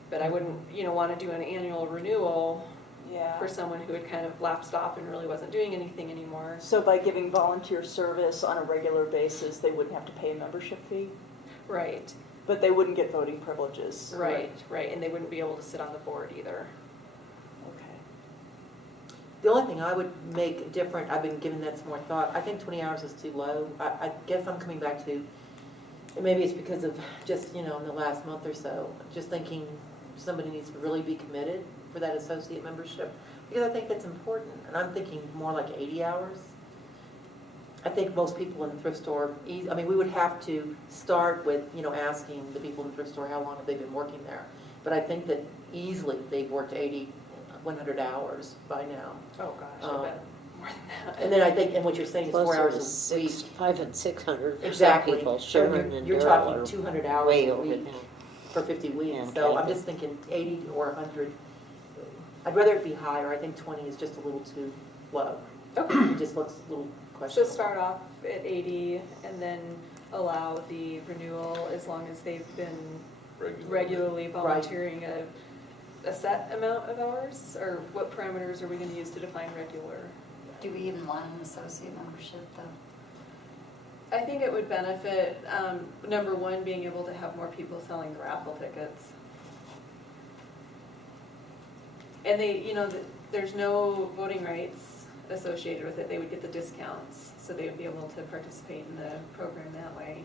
But I wouldn't, want to do an annual renewal Yeah. for someone who had kind of lapsed off and really wasn't doing anything anymore. So by giving volunteer service on a regular basis, they wouldn't have to pay a membership fee, Right, but they wouldn't get voting privileges. right. And they wouldn't be able to sit on the board either. Okay. The only thing I would make different, I've been giving that some more thought, I think 20 hours is too low. I guess I'm coming back to, and maybe it's because of just, in the last month or so, just thinking somebody needs to really be committed for that associate membership, because I think that's important, and I'm thinking more like 80 hours. I think most people in the thrift store, we would have to start with, asking the people in the thrift store how long have they been working there. But I think that easily they've worked 80, 100 hours by now. Oh, gosh, I bet more than that. And then I think, and what you're saying is 4 Closer hours to a week. 500 and 600 for some Exactly. people. So Sharon and you're Daryl talking are 200 hours way a over week now. for 50 weeks. Yeah, So I'm Kathy. just thinking 80 or 100. I'd rather it be higher. I think 20 is just a little too low. Okay. It just looks a little So questionable. start off at 80 and then allow the renewal as long as they've been regularly volunteering a set amount of hours? Or what parameters are we going to use to define regular? Do we even want an associate membership, though? I think it would benefit, number one, being able to have more people selling the raffle tickets. And there's no voting rights associated with it. They would get the discounts, so they would be able to participate in the program that way.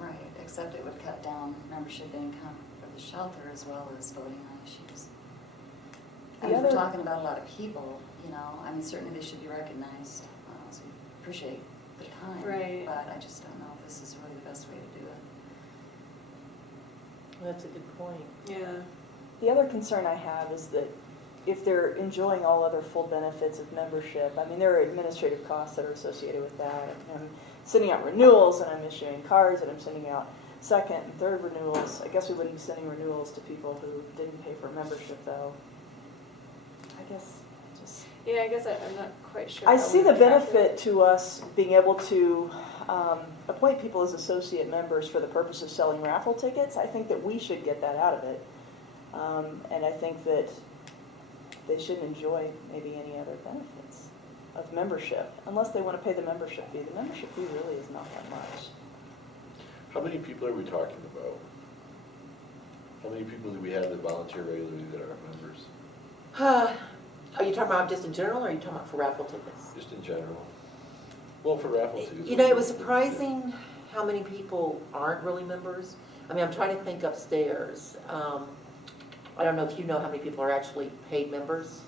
Right, except it would cut down membership income for the shelter as well as voting on issues. I mean, if we're other- talking about a lot of people, certainly they should be recognized, so we appreciate the time. Right. But I just don't know if this is really the best way to do it. That's a good point. Yeah. The other concern I have is that if they're enjoying all other full benefits of membership, there are administrative costs that are associated with that. I'm sending out renewals, and I'm issuing cards, and I'm sending out second and third renewals. I guess we wouldn't be sending renewals to people who didn't pay for membership, though. I guess just... Yeah, I guess I'm not quite sure. I how see we the would track it. benefit to us being able to appoint people as associate members for the purpose of selling raffle tickets. I think that we should get that out of it. And I think that they should enjoy maybe any other benefits. of membership, unless they want to pay the membership fee. The membership fee really is not that much. How many people are we talking about? How many people do we have that volunteer regularly that are members? Are you talking about just in general, or are you talking about for raffle tickets? Just in general? Well, for raffle tickets. You know, it was surprising how many people aren't really members. I mean, I'm trying to think upstairs. I don't know if you know how many people are actually paid members.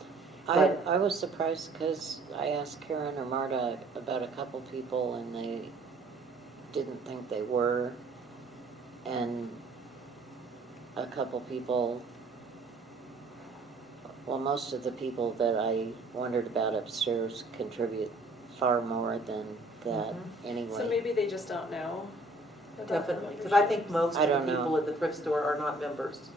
But- I was surprised because I asked Karen or Marta about a couple people and they didn't think they were. And a couple people, well, most of the people that I wondered about upstairs contribute far more than that anyway. So maybe they just don't know about the Definitely, because I think most I of the don't know. people at the thrift store are not members.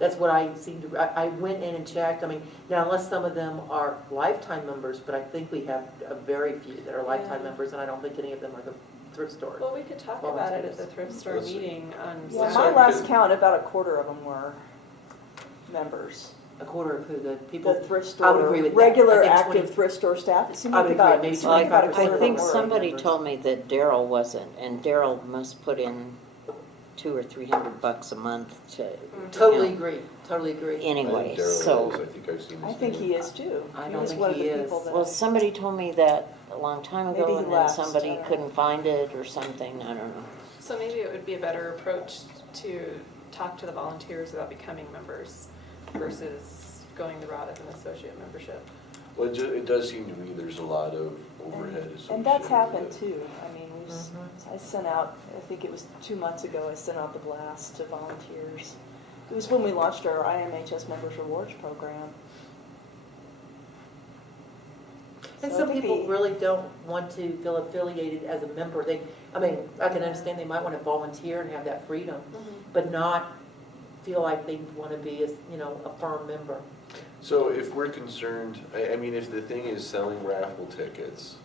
That's what I seem to, I went in and checked, I mean, now unless some of them are lifetime members, but I think we have a very few that are lifetime Yeah. members, and I don't think any of them are the thrift store. Well, we could talk about it at the thrift store Let's- meeting on Yeah, So my Saturday. last count, about a quarter of them were members. A quarter of who, the people? The thrift I would store, agree with that. regular I think 20 active thrift store staff, it seemed I like would agree, about, maybe it seemed like about a 25% quarter I of think them were somebody members. told me that Daryl wasn't, and Daryl must put in $200 or $300 a month to. Totally Yeah. agree, totally agree. Anyway, I think Daryl so, is. I think I've seen his I think name. he is too. I He don't was think one of he the is. people that- well, somebody told me that a long time Maybe ago he and then left, somebody I don't know. couldn't find it or something, I don't know. So maybe it would be a better approach to talk to the volunteers about becoming members versus going the route of an associate membership. Well, it does seem to me there's a lot of overhead associated And that's with happened it. too. I mean, I sent out, I think it was 2 months ago, I sent out the blast to volunteers. It was when we launched our IMHS Members Rewards program. And So I some think people the- really don't want to feel affiliated as a member. They, I mean, I can understand they might want to volunteer and have that freedom, but not feel like they want to be, a firm member. So if we're concerned, I mean, if the thing is selling raffle tickets,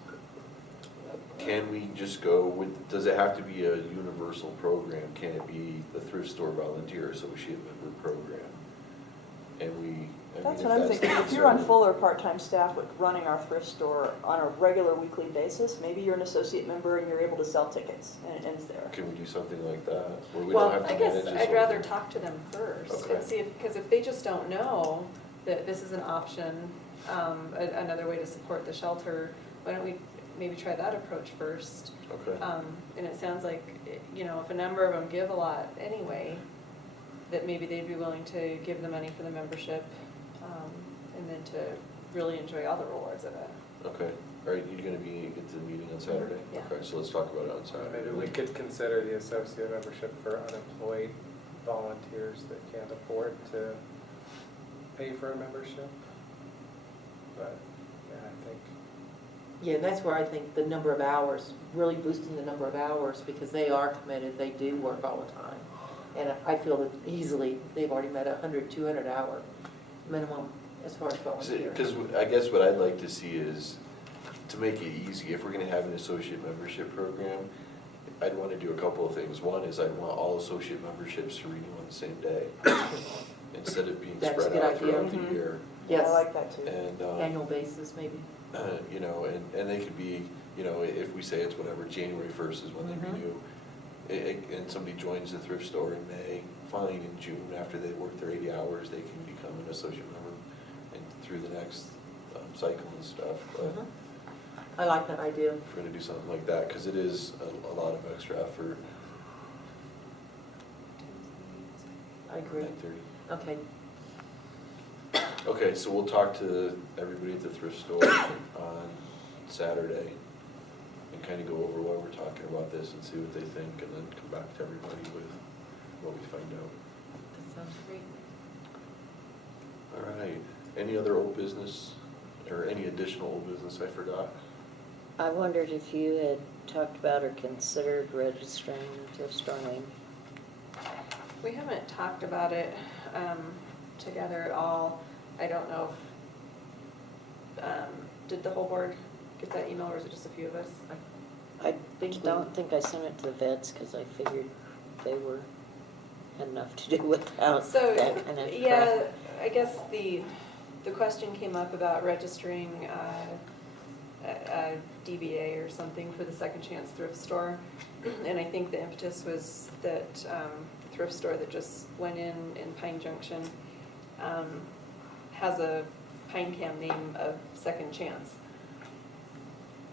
can we just go with, does it have to be a universal program? Can it be the Thrift Store Volunteer Associate Member Program? And That's if what I'm the thinking. If you're on concern- full or part-time staff with running our thrift store on a regular weekly basis, maybe you're an associate member and you're able to sell tickets and it ends there. Can we do something like that, where we Well, don't have to I guess manage this I'd rather whole thing? talk to them first Okay. and see if, because if they just don't know that this is an option, another way to support the shelter, why don't we maybe try that approach first? Okay. And it sounds like, if a number of them give a lot anyway, that maybe they'd be willing to give the money for the membership, and then to really enjoy all the rewards of it. Okay, all right, you're gonna get to the meeting on Saturday? Yeah. Okay, so let's talk about it on Saturday. Maybe we could consider the associate membership for unemployed volunteers that can't afford to pay for a membership. But, yeah, I think, Yeah, and that's where I think the number of hours, really boosting the number of hours, because they are committed, they do work all the time. And I feel that easily, they've already met 100, 200 hour minimum as far as volunteers. Because I guess what I'd like to see is, to make it easy, if we're gonna have an associate membership program, I'd wanna do a couple of things. One is I'd want all associate memberships to renew on the same day, instead of being That's a spread good out idea. throughout the Mhm. year. Yeah, I Yes, like that too. And, annual basis maybe. and they could be, if we say it's whatever, January 1st is when they Mhm. renew, and somebody joins the thrift store in May, fine, in June, after they've worked their 80 hours, they can become an associate member and through the next cycle and stuff. But Mhm. I like that idea. if we're gonna do something like that, because it is a lot of extra effort. I agree. 9:30. Okay. Okay, so we'll talk to everybody at the thrift store on Saturday and kind of go over why we're talking about this and see what they think, and then come back to everybody with what we find out. That sounds great. All right, any other old business, or any additional old business I forgot? I wondered if you had talked about or considered registering the thrift store name. We haven't talked about it together at all. I don't know if, did the whole board get that email, or is it just a few of us? I Think we- don't think I sent it to the vets because I figured they had enough to do without So, that kind of yeah, crap. I guess the question came up about registering a DBA or something for the Second Chance thrift store. And I think the impetus was that the thrift store that just went in Pine Junction has a Pine Cam name of Second Chance.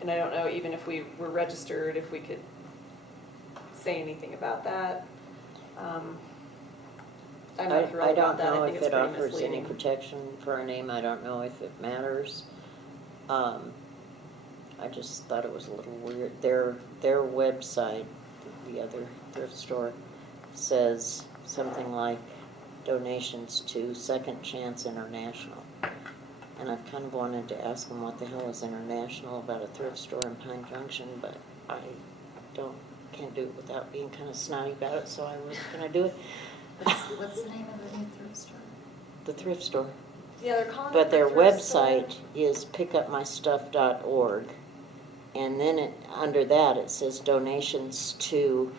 And I don't know, even if we were registered, if we could say anything about that. I'm not thrilled I about don't that. know I think if it's it pretty offers any misleading. protection for a name, I don't know if it matters. I just thought it was a little weird. Their website, the other thrift store, says something like donations to Second Chance International. And I've kind of wanted to ask them what the hell is international about a thrift store in Pine Junction, but I can't do it without being kind of snotty about it, so I wasn't gonna do it. What's the name of the new thrift store? The thrift store. Yeah, they're calling it But the their thrift store. website is pickupmystuff.org, and then under that it says donations to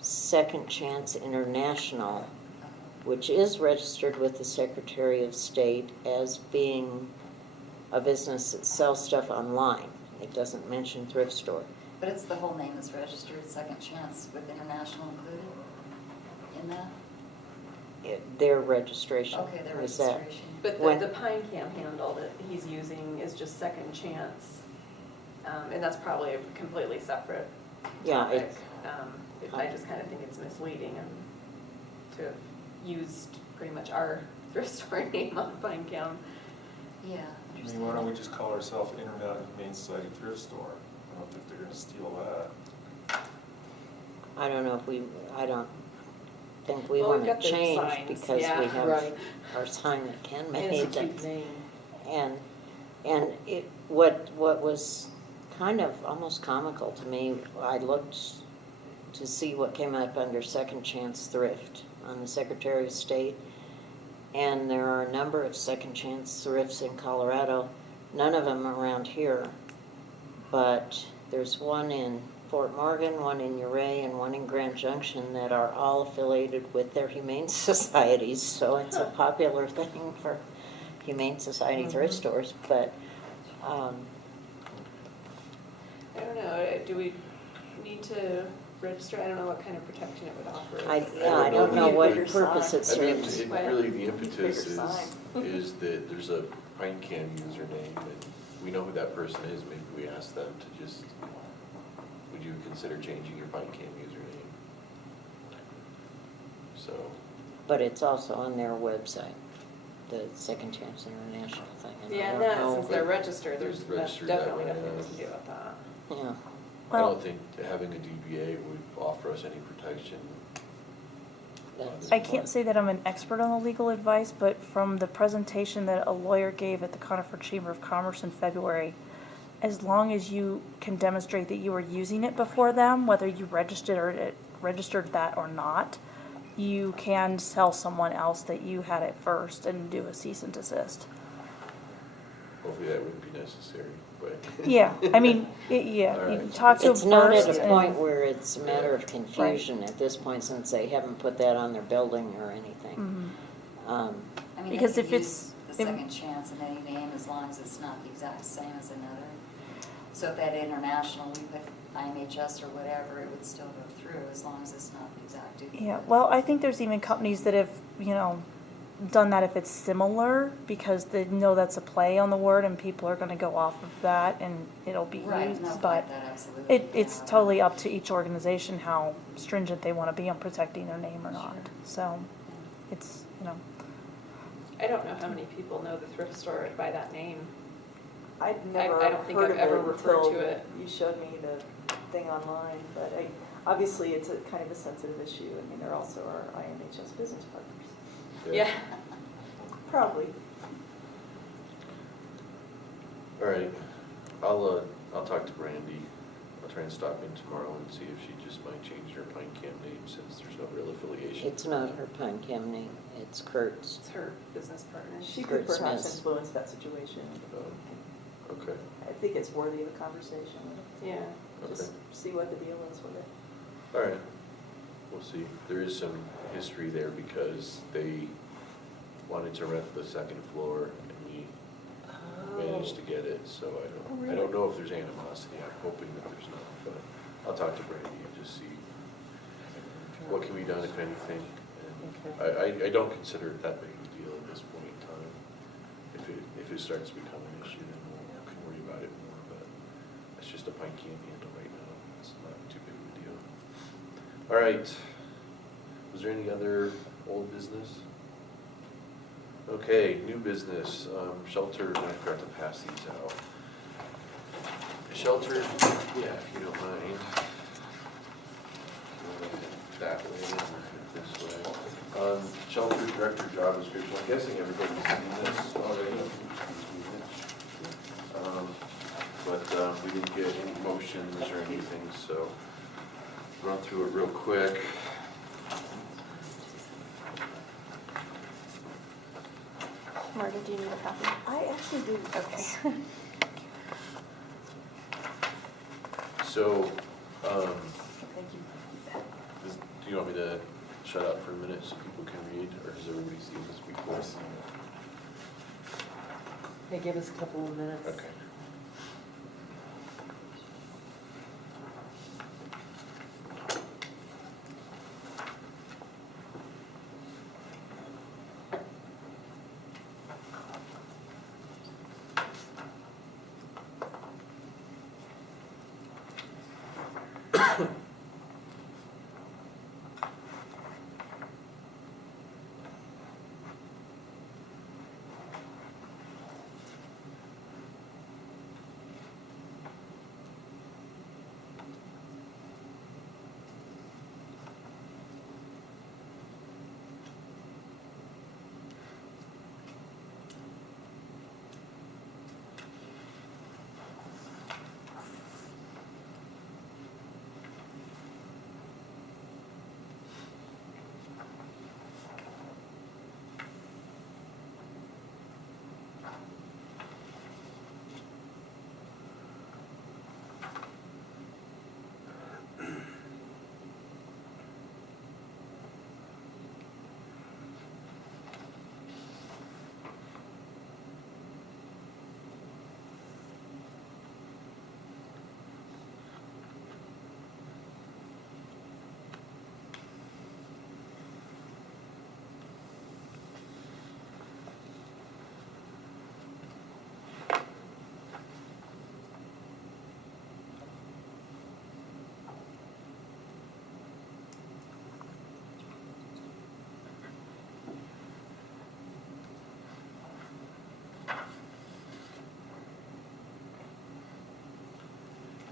Second Chance International, which is registered with the Secretary of State as being a business that sells stuff online. It doesn't mention thrift store. But it's the whole name is registered, Second Chance with international included in that? Their registration. Okay, the is that. registration. But When- the Pine Cam handle that he's using is just Second Chance. And that's probably a completely separate Yeah, topic. I just kind of think it's misleading and to have used pretty much our thrift store name on Pine Cam. Yeah, I mean, why don't we just call ourselves Internet Humane Society Thrift Store? I don't think they're gonna steal that. I don't know if I don't think we Well, we've want to got the change signs, because yeah, we have right. our sign that can And make it's a it. cute name. And it, what was kind of almost comical to me, I looked to see what came up under Second Chance Thrift on the Secretary of State, and there are a number of Second Chance Thrifts in Colorado, none of them around here, but there's one in Fort Morgan, one in Ouray, and one in Grand Junction that are all affiliated with their humane societies, so it's a popular thing for Humane Society thrift stores, but I don't know, do we need to register? I don't know what kind of protection it would offer. I don't know what Bigger purpose sign. it I mean, serves. really the impetus Bigger is sign. that there's a Pine Cam username, and we know who that person is, maybe we ask them to just, would you consider changing your Pine Cam username? So, But it's also on their website, the Second Chance International thing. and I Yeah, don't no, know- since they're registered, there's They're registered that definitely way, nothing we yeah. can do about that. Yeah, I Well- don't think having a DBA would offer us any protection. that's. I can't say that I'm an expert on the legal advice, but from the presentation that a lawyer gave at the Conifer Chamber of Commerce in February, as long as you can demonstrate that you were using it before them, whether you registered that or not, you can tell someone else that you had it first and do a cease and desist. Hopefully that wouldn't be necessary, but. Yeah, I mean, you Alright. can talk to them It's not first. at a and- point where it's a matter of confusion at this point, since they haven't put that on their building or anything. Mhm. I mean, they Because can if use it's- the if- Second Chance in any name as long as it's not the exact same as another. So if that international, we put IMHS or whatever, it would still go through as long as it's not the exact duplicate. Yeah, well, I think there's even companies that have, done that if it's similar, because they know that's a play on the word and people are gonna go off of that and it'll be Right, used, no, but like that, absolutely. it's yeah. totally up to each organization how stringent they wanna be on protecting their name or not, so, it's, I don't know how many people know the thrift store by that name. I'd never I don't think heard I've of ever it referred until to it. you showed me the thing online, but obviously it's a kind of a sensitive issue. I mean, they're also our IMHS business partners. Yeah. Probably. All right, I'll talk to Brandy. I'll try and stop in tomorrow and see if she just might change her Pine Cam name since there's no real affiliation. It's not her Pine Cam name, it's Kurt's. It's her business partner. She could Kurt perhaps Smith. influence that situation. Okay, I think it's worthy of a conversation. Yeah. okay, Just see what the deal is with it. all right. We'll see. There is some history there because they wanted to rent the second floor and we managed to get it, so I don't know if there's animosity. I'm hoping that there's not, but I'll talk to Brandy and just see what can be done, if anything. And I don't consider it that big of a deal at this point in time. If it starts to become an issue, then we can worry about it more, but it's just a pint can handle right now. It's not too big of a deal. All right. Was there any other old business? Okay, new business, shelter, I forgot to pass these out. Shelter, yeah, if you don't mind. That way and this way. Shelter director job description, I'm guessing everybody's seen this already. But we didn't get any motions or anything, so run through it real quick. Marta, do you need a copy? I actually do. Okay. So, Thank you. do you want me to shut up for a minute so people can read, or has everybody seen this before? Hey, give us a couple of minutes. Okay.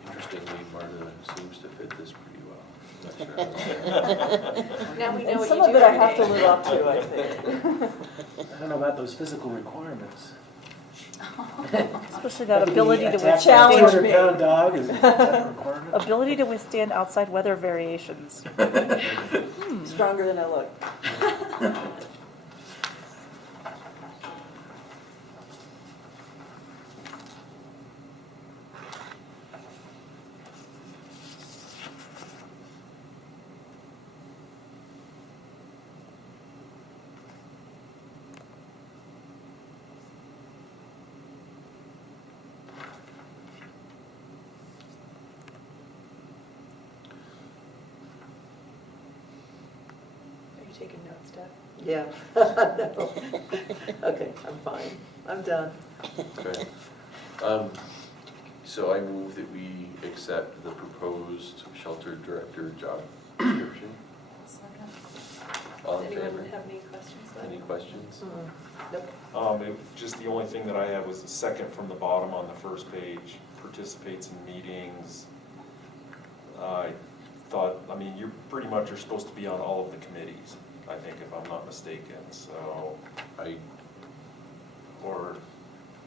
Interestingly, Marta seems to fit this pretty well. Not sure. Now we know And what some you of do it I every have to day. live up to, I think. I don't know about those physical requirements. Especially that ability to Attack Challenge a withstand, me. 200-pound dog is that a requirement? ability to withstand outside weather variations. Stronger than I look. Are you taking notes, Deb? Yeah. No. Okay, I'm fine. I'm done. Okay. So I move that we accept the proposed shelter director job description. Second. All in Does anyone favor? have any questions about Any it? questions? Nope. Just the only thing that I had was the second from the bottom on the first page, participates in meetings. I thought, I mean, you pretty much are supposed to be on all of the committees, I think, if I'm not mistaken, so, I or,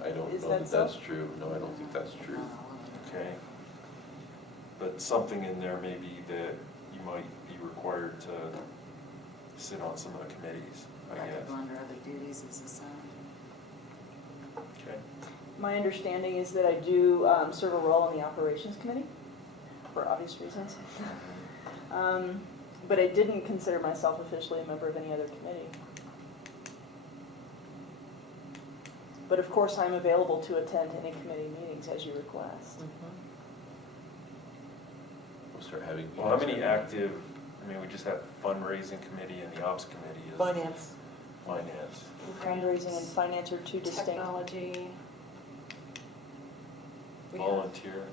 don't Is know that that so? that's true. No, I don't think that's true. okay. But something in there maybe that you might be required to sit on some of the committees, I That could guess. go under other duties as assigned. Okay. My understanding is that I do serve a role on the operations committee, for obvious reasons. But I didn't consider myself officially a member of any other committee. But of course, I'm available to attend any committee meetings as you request. We'll start having. Well, how many active, I mean, we just have fundraising committee and the ops committee is. Finance. Finance. Fundraising and finance are two distinct. Technology. We have, Volunteer,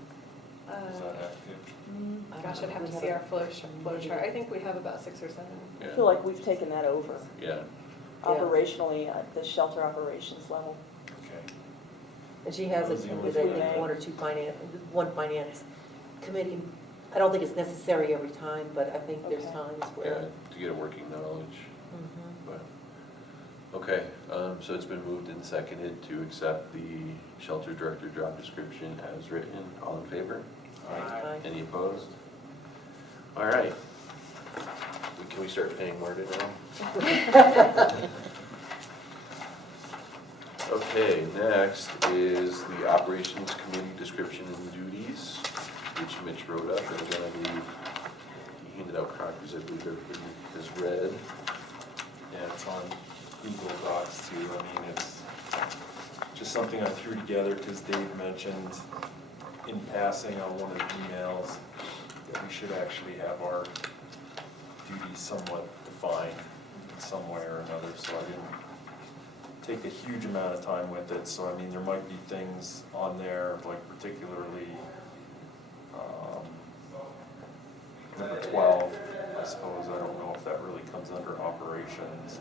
is that active? Gosh, I'd have to see our flow chart. I think we have about 6 or 7. I feel like we've taken that over Yeah, operationally at the shelter operations level. Okay. And she has Those are the attended only I think, things. one finance committee. I don't think it's necessary every time, but I think there's Okay. times yeah, where. to get a working knowledge, Mhm. but, okay, so it's been moved and seconded to accept the shelter director job description as written. All in favor? Aye. Any opposed? All right. Can we start paying Marta now? Okay, next is the operations committee description and duties, which Mitch wrote up, and again, I believe he handed out copies, I believe everybody has read. Yeah, it's on Google Docs too. I mean, it's just something I threw together because Dave mentioned in passing on one of the emails that we should actually have our duties somewhat defined in some way or another, so I didn't take a huge amount of time with it. So I mean, there might be things on there, like particularly number 12, I suppose. I don't know if that really comes under operations.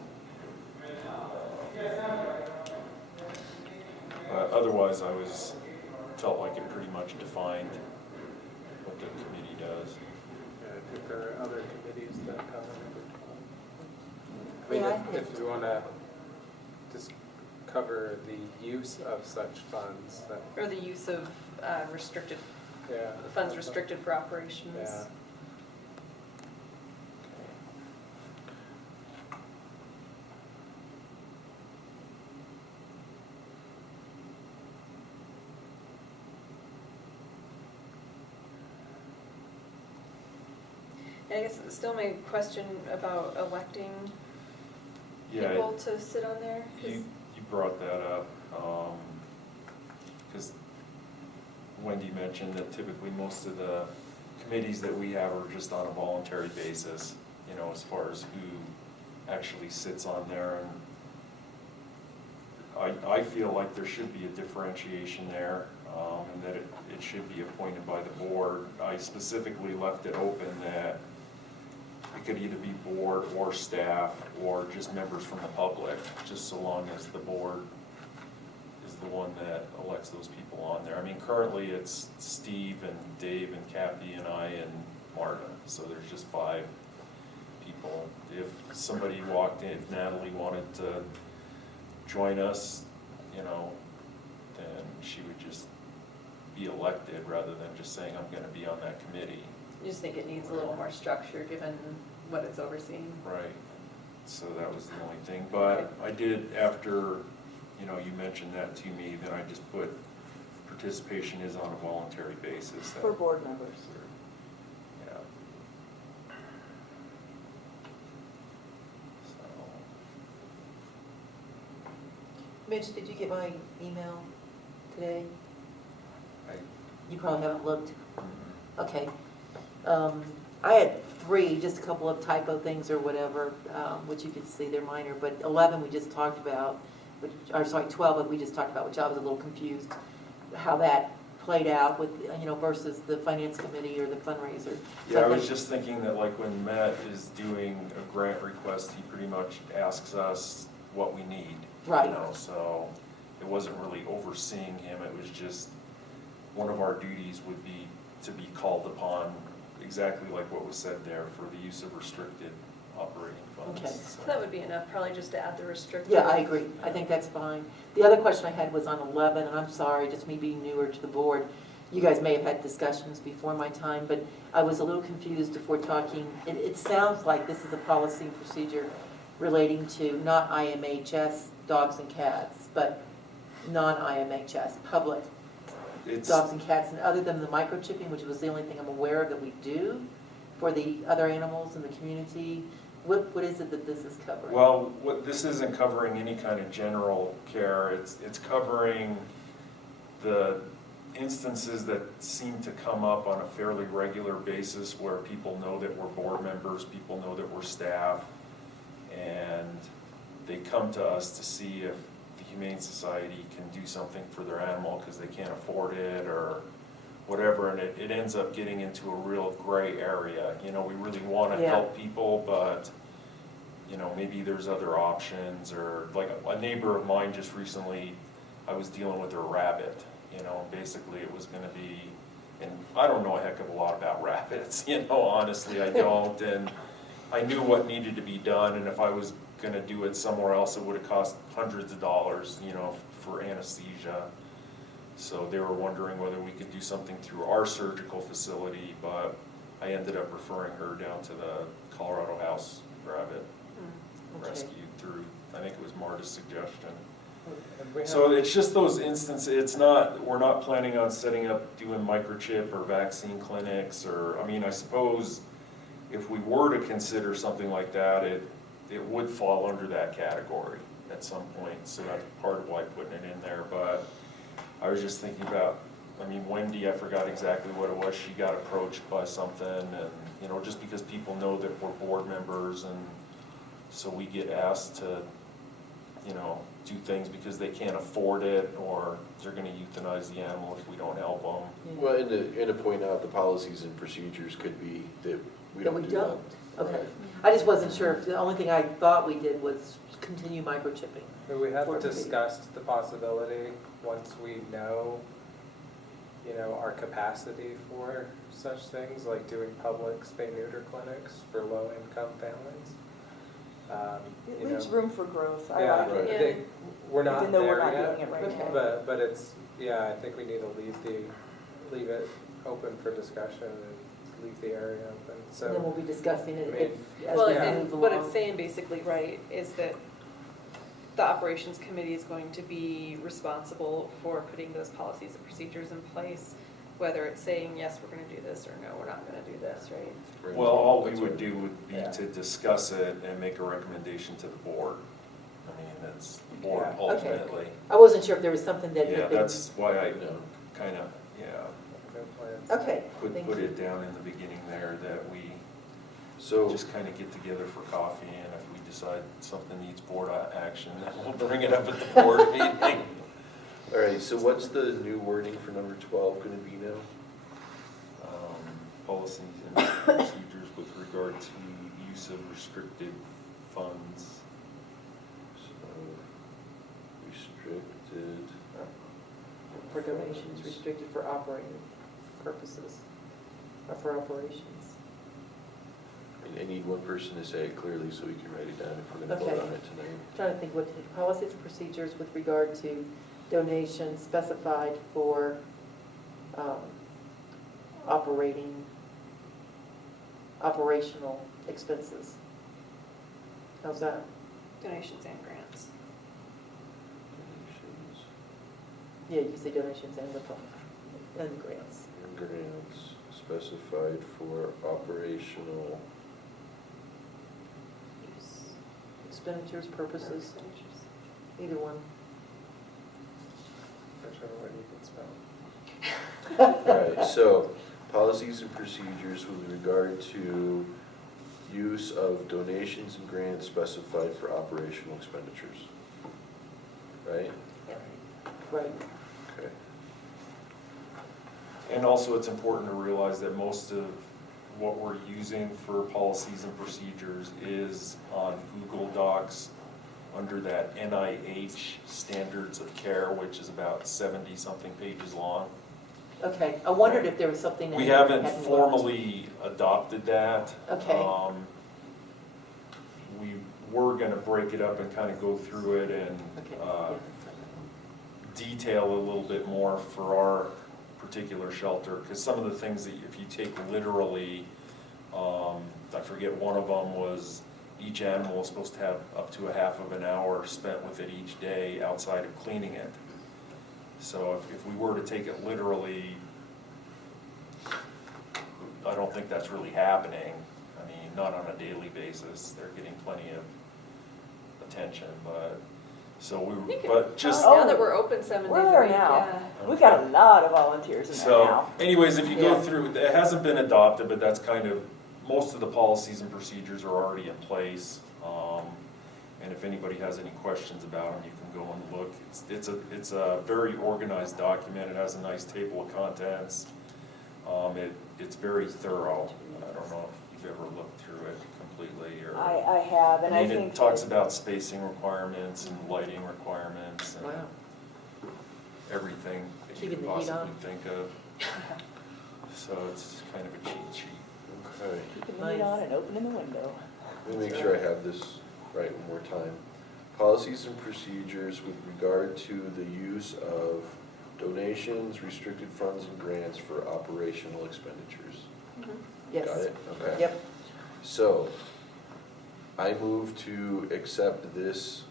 Otherwise, felt like it pretty much defined what the committee does. Yeah, I think there are other committees that cover number 12. I Yeah, I mean, think- if you want to just cover the use of such funds, that, Or the use of restricted, yeah. funds restricted for operations. Yeah. And I guess still my question about electing Yeah, people to sit on there. 'Cause- you brought that up, because Wendy mentioned that typically most of the committees that we have are just on a voluntary basis, you know, as far as who actually sits on there. And I feel like there should be a differentiation there, and that it should be appointed by the board. I specifically left it open that it could either be board or staff or just members from the public, just so long as the board is the one that elects those people on there. I mean, currently it's Steve and Dave and Kathy and I and Marta, so there's just 5 people. If somebody walked in, if Natalie wanted to join us, you know, then she would just be elected rather than just saying, I'm gonna be on that committee. You just think it needs a little more structure given what it's overseeing. Right, so that was the only thing, but I did, after, you know, you mentioned that to me, then I just put participation is on a voluntary basis. For board members. Yeah. So, Mitch, did you get my email today? I, You probably haven't looked. mhm. Okay. I had 3, just a couple of typo things or whatever, which you could see, they're minor, but 11 we just talked about, which, or sorry, 12 we just talked about, which I was a little confused, how that played out with, you know, versus the finance committee or the fundraiser. So Yeah, I was think- just thinking that like when Matt is doing a grant request, he pretty much asks us what we need. Right. You know, so it wasn't really overseeing him, it was just, one of our duties would be to be called upon, exactly like what was said there, for the use of restricted operating funds. Okay. So- That would be enough, probably just to add the restricted. Yeah, I agree. I think that's fine. The other question I had was on 11, and I'm sorry, just me being newer to the board. You guys may have had discussions before my time, but I was a little confused if we're talking, it sounds like this is a policy and procedure relating to not IMHS dogs and cats, but non-IMHS, public It's, dogs and cats. And other than the microchipping, which was the only thing I'm aware of that we do for the other animals in the community, What is it that this is covering? Well, this isn't covering any kind of general care, it's covering the instances that seem to come up on a fairly regular basis where people know that we're board members, people know that we're staff, and they come to us to see if the Humane Society can do something for their animal because they can't afford it or whatever, and it ends up getting into a real gray area. You know, we really want to Yeah. help people, but you know, maybe there's other options, or like a neighbor of mine just recently, I was dealing with her rabbit, you know, basically it was gonna be, and I don't know a heck of a lot about rabbits, you know, honestly, I don't, and I knew what needed to be done, and if I was gonna do it somewhere else, it would've cost hundreds of dollars, you know, for anesthesia. So they were wondering whether we could do something through our surgical facility, but I ended up referring her down to the Colorado House Rabbit Okay. Rescue through, I think it was Marta's suggestion. And we have- So it's just those instances, it's not, we're not planning on setting up, doing microchip or vaccine clinics, or, I mean, I suppose if we were to consider something like that, it would fall under that category at some point, so that's part of why putting it in there, but I was just thinking about, I mean, Wendy, I forgot exactly what it was, she got approached by something, and, you know, just because people know that we're board members, and so we get asked to, you know, do things because they can't afford it, or they're gonna euthanize the animal if we don't help them. Well, and to point out, the policies and procedures could be that we That don't we do that. don't? Okay. I just wasn't sure. The only thing I thought we did was continue microchipping. But we have For the discussed the possibility, once we know, you know, our capacity for such things, like doing public spay-neuter clinics for low-income families. It You leaves know, room for growth, I Yeah, like Right. it. we're not Even though we're there not yet. doing it right Okay. now. But it's, yeah, I think we need to leave it open for discussion and leave the area open, so. And then we'll be discussing it I mean, as Well, we Yeah. and move what along. it's saying basically, right, is that the operations committee is going to be responsible for putting those policies and procedures in place, whether it's saying, yes, we're gonna do this, or no, we're not gonna do this, right? Right. Well, all we That's would right. do would be Yeah. to discuss it and make a recommendation to the board. I mean, it's the board Yeah. ultimately. I wasn't sure if there was something that Yeah, had been. that's why I No. kind of, yeah, No plans. Okay, put thank it you. down in the beginning there that we So, just kind of get together for coffee, and if we decide something needs board action, then we'll bring it up at the board meeting. all right, so what's the new wording for number 12 gonna be now? Policies and procedures with regard to use of restricted funds. So, restricted, For donations restricted for operating purposes, or for operations. I need one person to say it clearly so we can write it down if we're gonna vote Okay. on it tonight. Trying to think what the policies and procedures with regard to donations specified for operational expenses. How's that? Donations and grants. Donations Yeah, you can say donations and the grants. and grants specified for operational, Use. Expenditures, purposes, Expenditures. either one. Whichever way you can spell. all right, so policies and procedures with regard to use of donations and grants specified for operational expenditures. Right? Right. Okay. And also, it's important to realize that most of what we're using for policies and procedures is on Google Docs under that NIH Standards of Care, which is about 70-something pages long. Okay, I wondered if there was something. We that haven't hadn't worked. formally adopted that. Okay. We were gonna break it up and kind of go through it and Okay. Yeah. detail a little bit more for our particular shelter, because some of the things that if you take literally, I forget, one of them was each animal is supposed to have up to a half of an hour spent with it each day outside of cleaning it. So if we were to take it literally, I don't think that's really happening. I mean, not on a daily basis, they're getting plenty of attention, but, so we, You can but just. tell us now that we're open 7 days We're a there week, now. yeah. We've got a lot of volunteers in there So, now. anyways, if you go Yeah. through, it hasn't been adopted, but that's kind of, most of the policies and procedures are already in place. And if anybody has any questions about them, you can go and look. It's a very organized document. It has a nice table of contents. It's very thorough. I don't know if you've ever looked through it completely or. I have, and I mean, think. it talks that- about spacing requirements and lighting requirements and Wow. everything that you Keeping could the heat possibly on. think of. So it's kind of a cheat sheet. Okay, Keeping the heat Nice. on and opening the window. let me make sure I have this right one more time. Policies and procedures with regard to the use of donations, restricted funds, and grants for operational expenditures. Yes. Got it? Okay. Yep. So, I move to accept this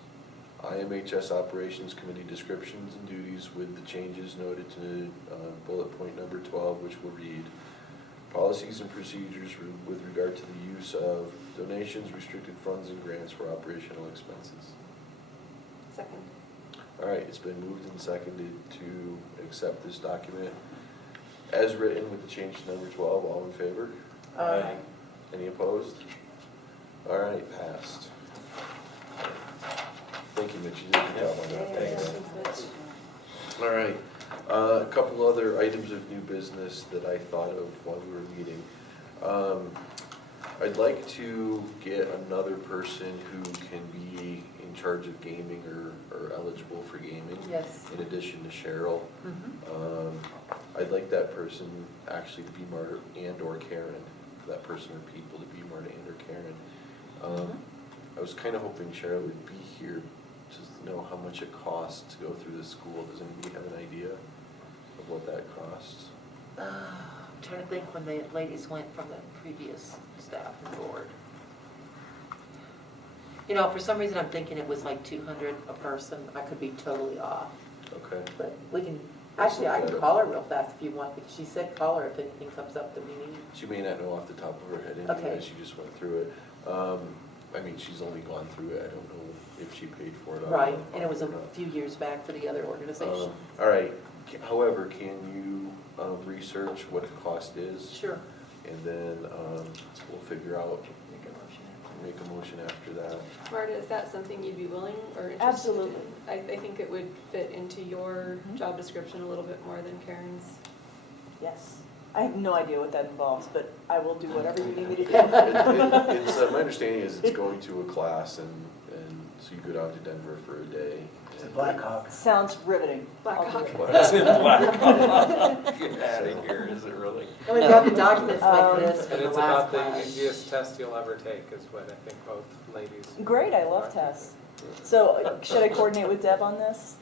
IMHS Operations Committee descriptions and duties with the changes noted to bullet point number 12, which will read, policies and procedures with regard to the use of donations, restricted funds, and grants for operational expenses. Second. All right, it's been moved and seconded to accept this document as written with the change to number 12. All in favor? Aye. Any opposed? All right, passed. Thank you, Mitch, you did a good job on that. Thanks. All right, a couple other items of new business that I thought of while we were meeting. I'd like to get another person who can be in charge of gaming or eligible for gaming. Yes. In addition to Cheryl. Mhm. I'd like that person actually to be Marta and or Karen, that person or people to be Marta and or Karen. I was kind of hoping Cheryl would be here to know how much it costs to go through the school. Does anybody have an idea of what that costs? I'm trying to think when the ladies went from the previous staff and board. You know, for some reason, I'm thinking it was like 200 a person. I could be totally off. Okay. But we can, actually, I can call her real fast if you want, because she said call her if anything comes up that we need. She may not know off the top of her head Okay. anyway, she just went through it. I mean, she's only gone through it, I don't know if she paid for it. Right, and it was a few years back for the other Um, organization. All right, however, can you research what the cost is? Sure. And then we'll figure out, Make a motion. make a motion after that. Marta, is that something you'd be willing or interested in? Absolutely. I think it would fit into your Mhm. job description a little bit more than Karen's. Yes. I have no idea what that involves, but I will do whatever you need me to do. It's, my understanding is it's going to a class and so you go down to Denver for a day. It's a Blackhawk. Sounds riveting. Black I'll do Hawk. it. What's in black? Get out of here, is it really? And we've got the documents like this from And the it's last about the class. easiest test you'll ever take, is what I think both ladies. Great, I love tests. So should I coordinate with Deb on this?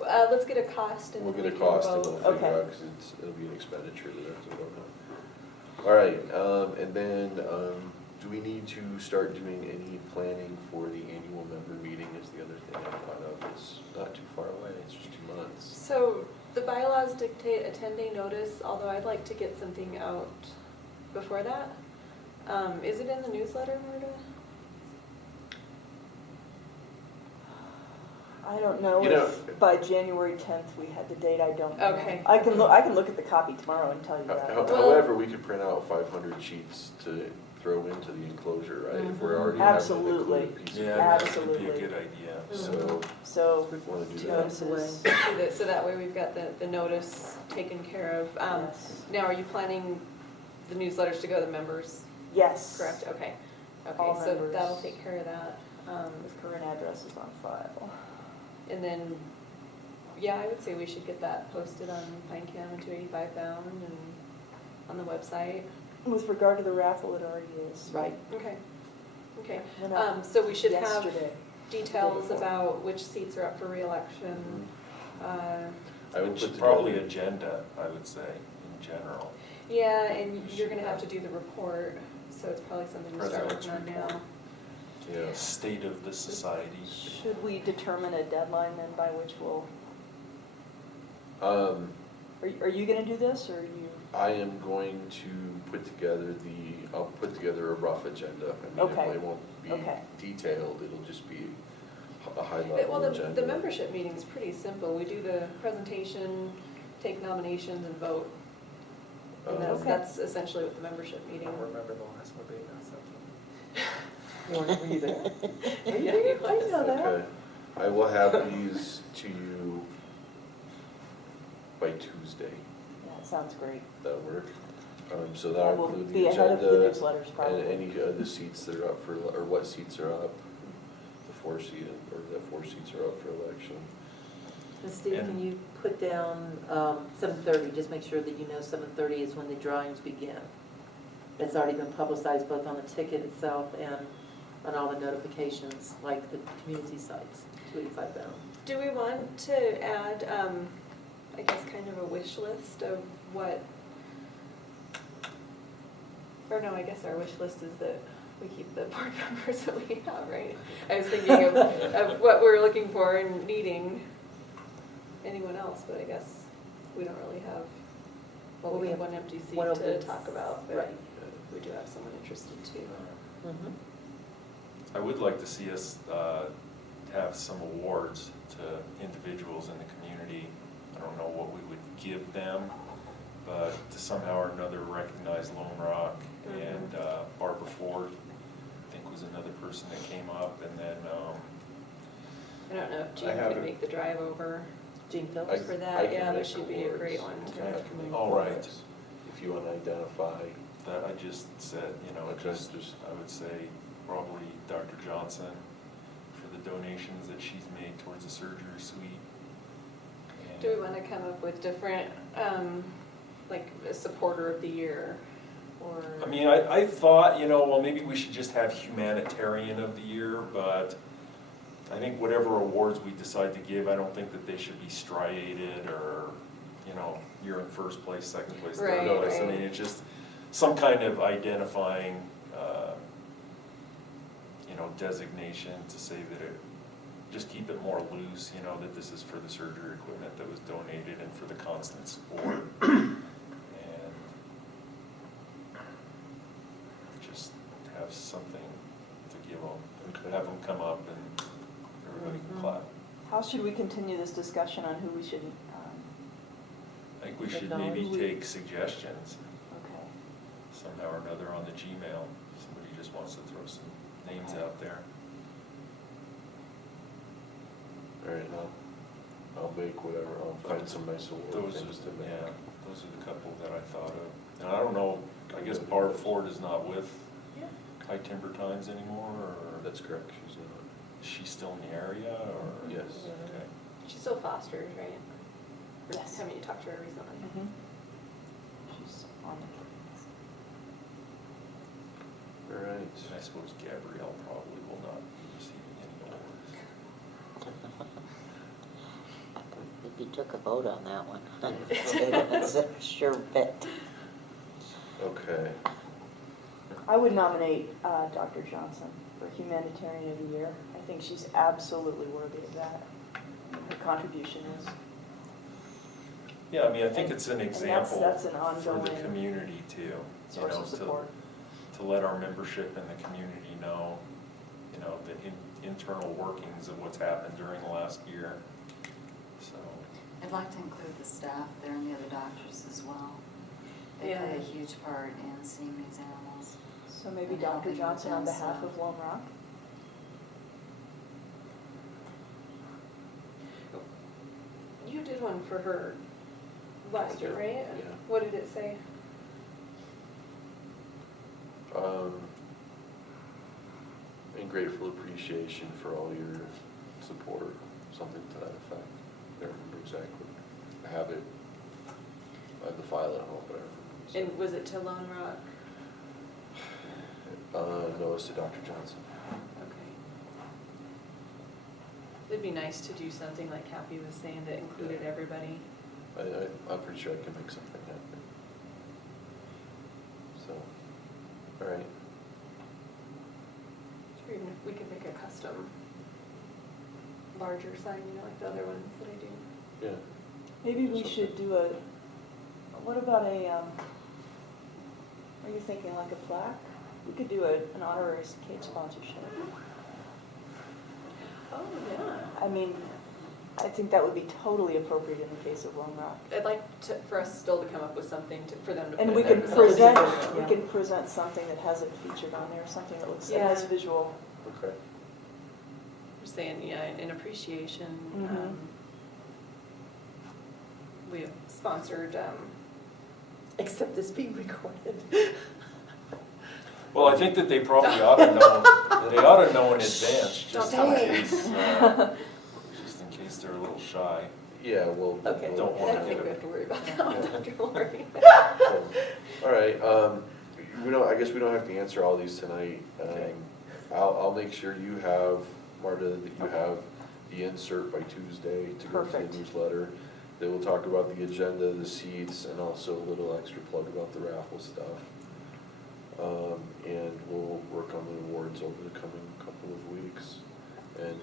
Let's get a cost and We'll then get we a can cost and vote. we'll figure Okay. out, because it'll be an expenditure that we don't know. All right, and then, do we need to start doing any planning for the annual member meeting is the other thing I thought of. It's not too far away, it's just 2 months. So the bylaws dictate a 10-day notice, although I'd like to get something out before that. Is it in the newsletter, Marta? I don't know You know- if by January 10th we had the date, I don't know. Okay. I can look at the copy tomorrow and tell you that. However, we could print out 500 sheets to throw into the enclosure, right? If we're already having an Absolutely. included piece of Yeah, paper. that would be Absolutely. a good idea. So, So, if we want to do two that. notices. So that way we've got the notice taken care of. Yes. Now, are you planning the newsletters to go to the members, Yes. correct? Okay. All Okay, so members. that'll take care of that. The current address is on file. And then, yeah, I would say we should get that posted on Pine Cam and 285 Bound and on the website. With regard to the raffle, it already is. Right. Okay, okay. Went out So we should have yesterday. details about which seats are up for reelection. I would Which put probably together, agenda, I would say, in general. Yeah, and you're gonna have to do the report, so it's probably something to start President's working on report. now. yeah. State of the society. Should we determine a deadline then by which we'll, are you gonna do this or are you? I am going to put together I'll put together a rough agenda. I mean, Okay. it won't be Okay. detailed, it'll just be a high Well, level agenda. the membership meeting is pretty simple. We do the presentation, take nominations and vote. And Okay. that's essentially what the membership I meeting. don't remember the last one being that simple. Were you there? Were you Yeah, there? you I didn't know that. Okay, I will have these to you by Tuesday, That sounds great. that'll work. So That that'll will include be the ahead of the agenda newsletters and probably. any of the seats that are up for, or what seats are up. The 4 seat, or the 4 seats are up for election. And Steve, And- can you put down 7:30, just make sure that you know 7:30 is when the drawings begin. It's already been publicized both on the ticket itself and on all the notifications, like the community sites, 285 bound. Do we want to add, I guess, kind of a wish list of what, or no, I guess our wish list is that we keep the board members that we have, right? I was thinking of what we're looking for and needing anyone else, but I guess we don't really have, well, we have one empty seat one to open- talk about, but Right. we do have someone interested too. Mhm. I would like to see us have some awards to individuals in the community. I don't know what we would give them, but to somehow or another recognize Lone Rock and Barbara Ford, I think was another person that came up, and then, I don't know if I Jean have could it. make the drive over Jean I- Phillips? for I that, can yeah, that make should be a awards. great one I to. can make All right. awards. If you want to identify, that I just said, you know, Okay. just, I would say probably Dr. Johnson for the donations that she's made towards the surgery suite. And- Do we want to come up with different, like a supporter of the year, or? I mean, I thought, you know, well, maybe we should just have humanitarian of the year, but I think whatever awards we decide to give, I don't think that they should be striated or, you know, you're in first place, second place, third Right, place. I right. mean, it's just some kind of identifying, you know, designation to say that it, just keep it more loose, you know, that this is for the surgery equipment that was donated and for the constant support. And just have something to give them, have them come up and everybody can Mhm. clap. How should we continue this discussion on who we should, I think we should maybe Acknowledge. take suggestions okay. somehow or another on the Gmail. Somebody just wants to throw some names out there. all right, I'll make whatever, I'll find some nice award Those things to are, make. yeah, those are the couple that I thought of. And I don't know, I guess Barb Ford is not with High Timber Times anymore, or That's correct, she's not. is she still in the area, or? Yes. Okay. She's still Foster's, right? Or Yes. Haven't you talked to her recently? Mhm. She's on the All right. And I suppose Gabrielle probably will not be receiving any awards. I think you took a vote on that one. It's a sure bet. Okay, I would nominate Dr. Johnson for Humanitarian of the Year. I think she's absolutely worthy of that. Her contribution is. Yeah, I mean, I think it's an And that's- example that's an for the ongoing community too. You source know, of support. to let our membership and the community know, you know, the internal workings of what's happened during the last year. So, I'd like to include the staff there and the other doctors as well. They Yeah. play a huge part in seeing these animals. So maybe And Dr. helping Johnson with on them, behalf so- of Lone Rock? You did one for her last year, right? Yeah. What did it say? In grateful appreciation for all your support, something to that effect. I don't remember exactly. I have it, I have the file at home, but I don't remember. And was it to Lone Rock? No, it's to Dr. Johnson. Okay. It'd be nice to do something like Kathy was saying that included everybody. I'm pretty sure I can make something happen. So, all right. Or even if we could make a custom larger sign, you know, like the other ones that I do. Yeah. Maybe we should do what about are you thinking like a plaque? We could do an honorary cake sponsorship. Oh, yeah. I mean, I think that would be totally appropriate in the case of Lone Rock. I'd like for us still to come up with something for them to put And in we their can facility. present, Yeah. we can present something that has it featured on there, something that looks, that has Yeah. visual. Okay. We're saying, yeah, in appreciation, Mhm. we have sponsored, Except it's being recorded. Well, I think that they probably ought to know, they ought to know in advance, just in Don't case, just in case they're a little shy. Yeah, well. okay, Don't I wanna don't think get we it. have to worry about that one, Dr. Lori. All right, we don't, I guess we don't have to answer all these tonight. Okay. I'll make sure you have, Marta, that you have the insert by Tuesday to go to Perfect. the newsletter. They will talk about the agenda, the seats, and also a little extra plug about the raffle stuff. And we'll work on the awards over the coming couple of weeks. And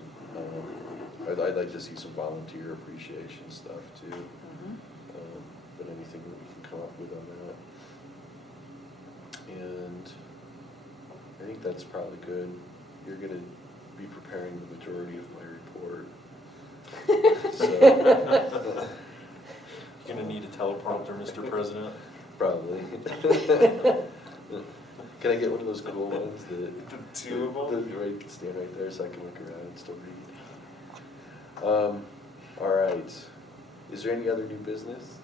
I'd like to see some volunteer appreciation stuff too. But anything that we can come up with on that. And I think that's probably good. You're gonna be preparing the majority of my report. So, Gonna need a teleprompter, Mr. President? probably. Can I get one of those cool ones that? The two of them? Right, stand right there so I can look around and still read. All right. Is there any other new business?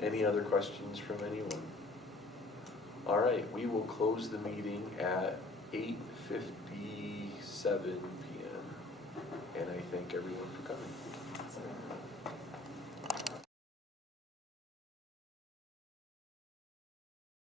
Any other questions from anyone? All right, we will close the meeting at 8:57 PM. And I thank everyone for coming.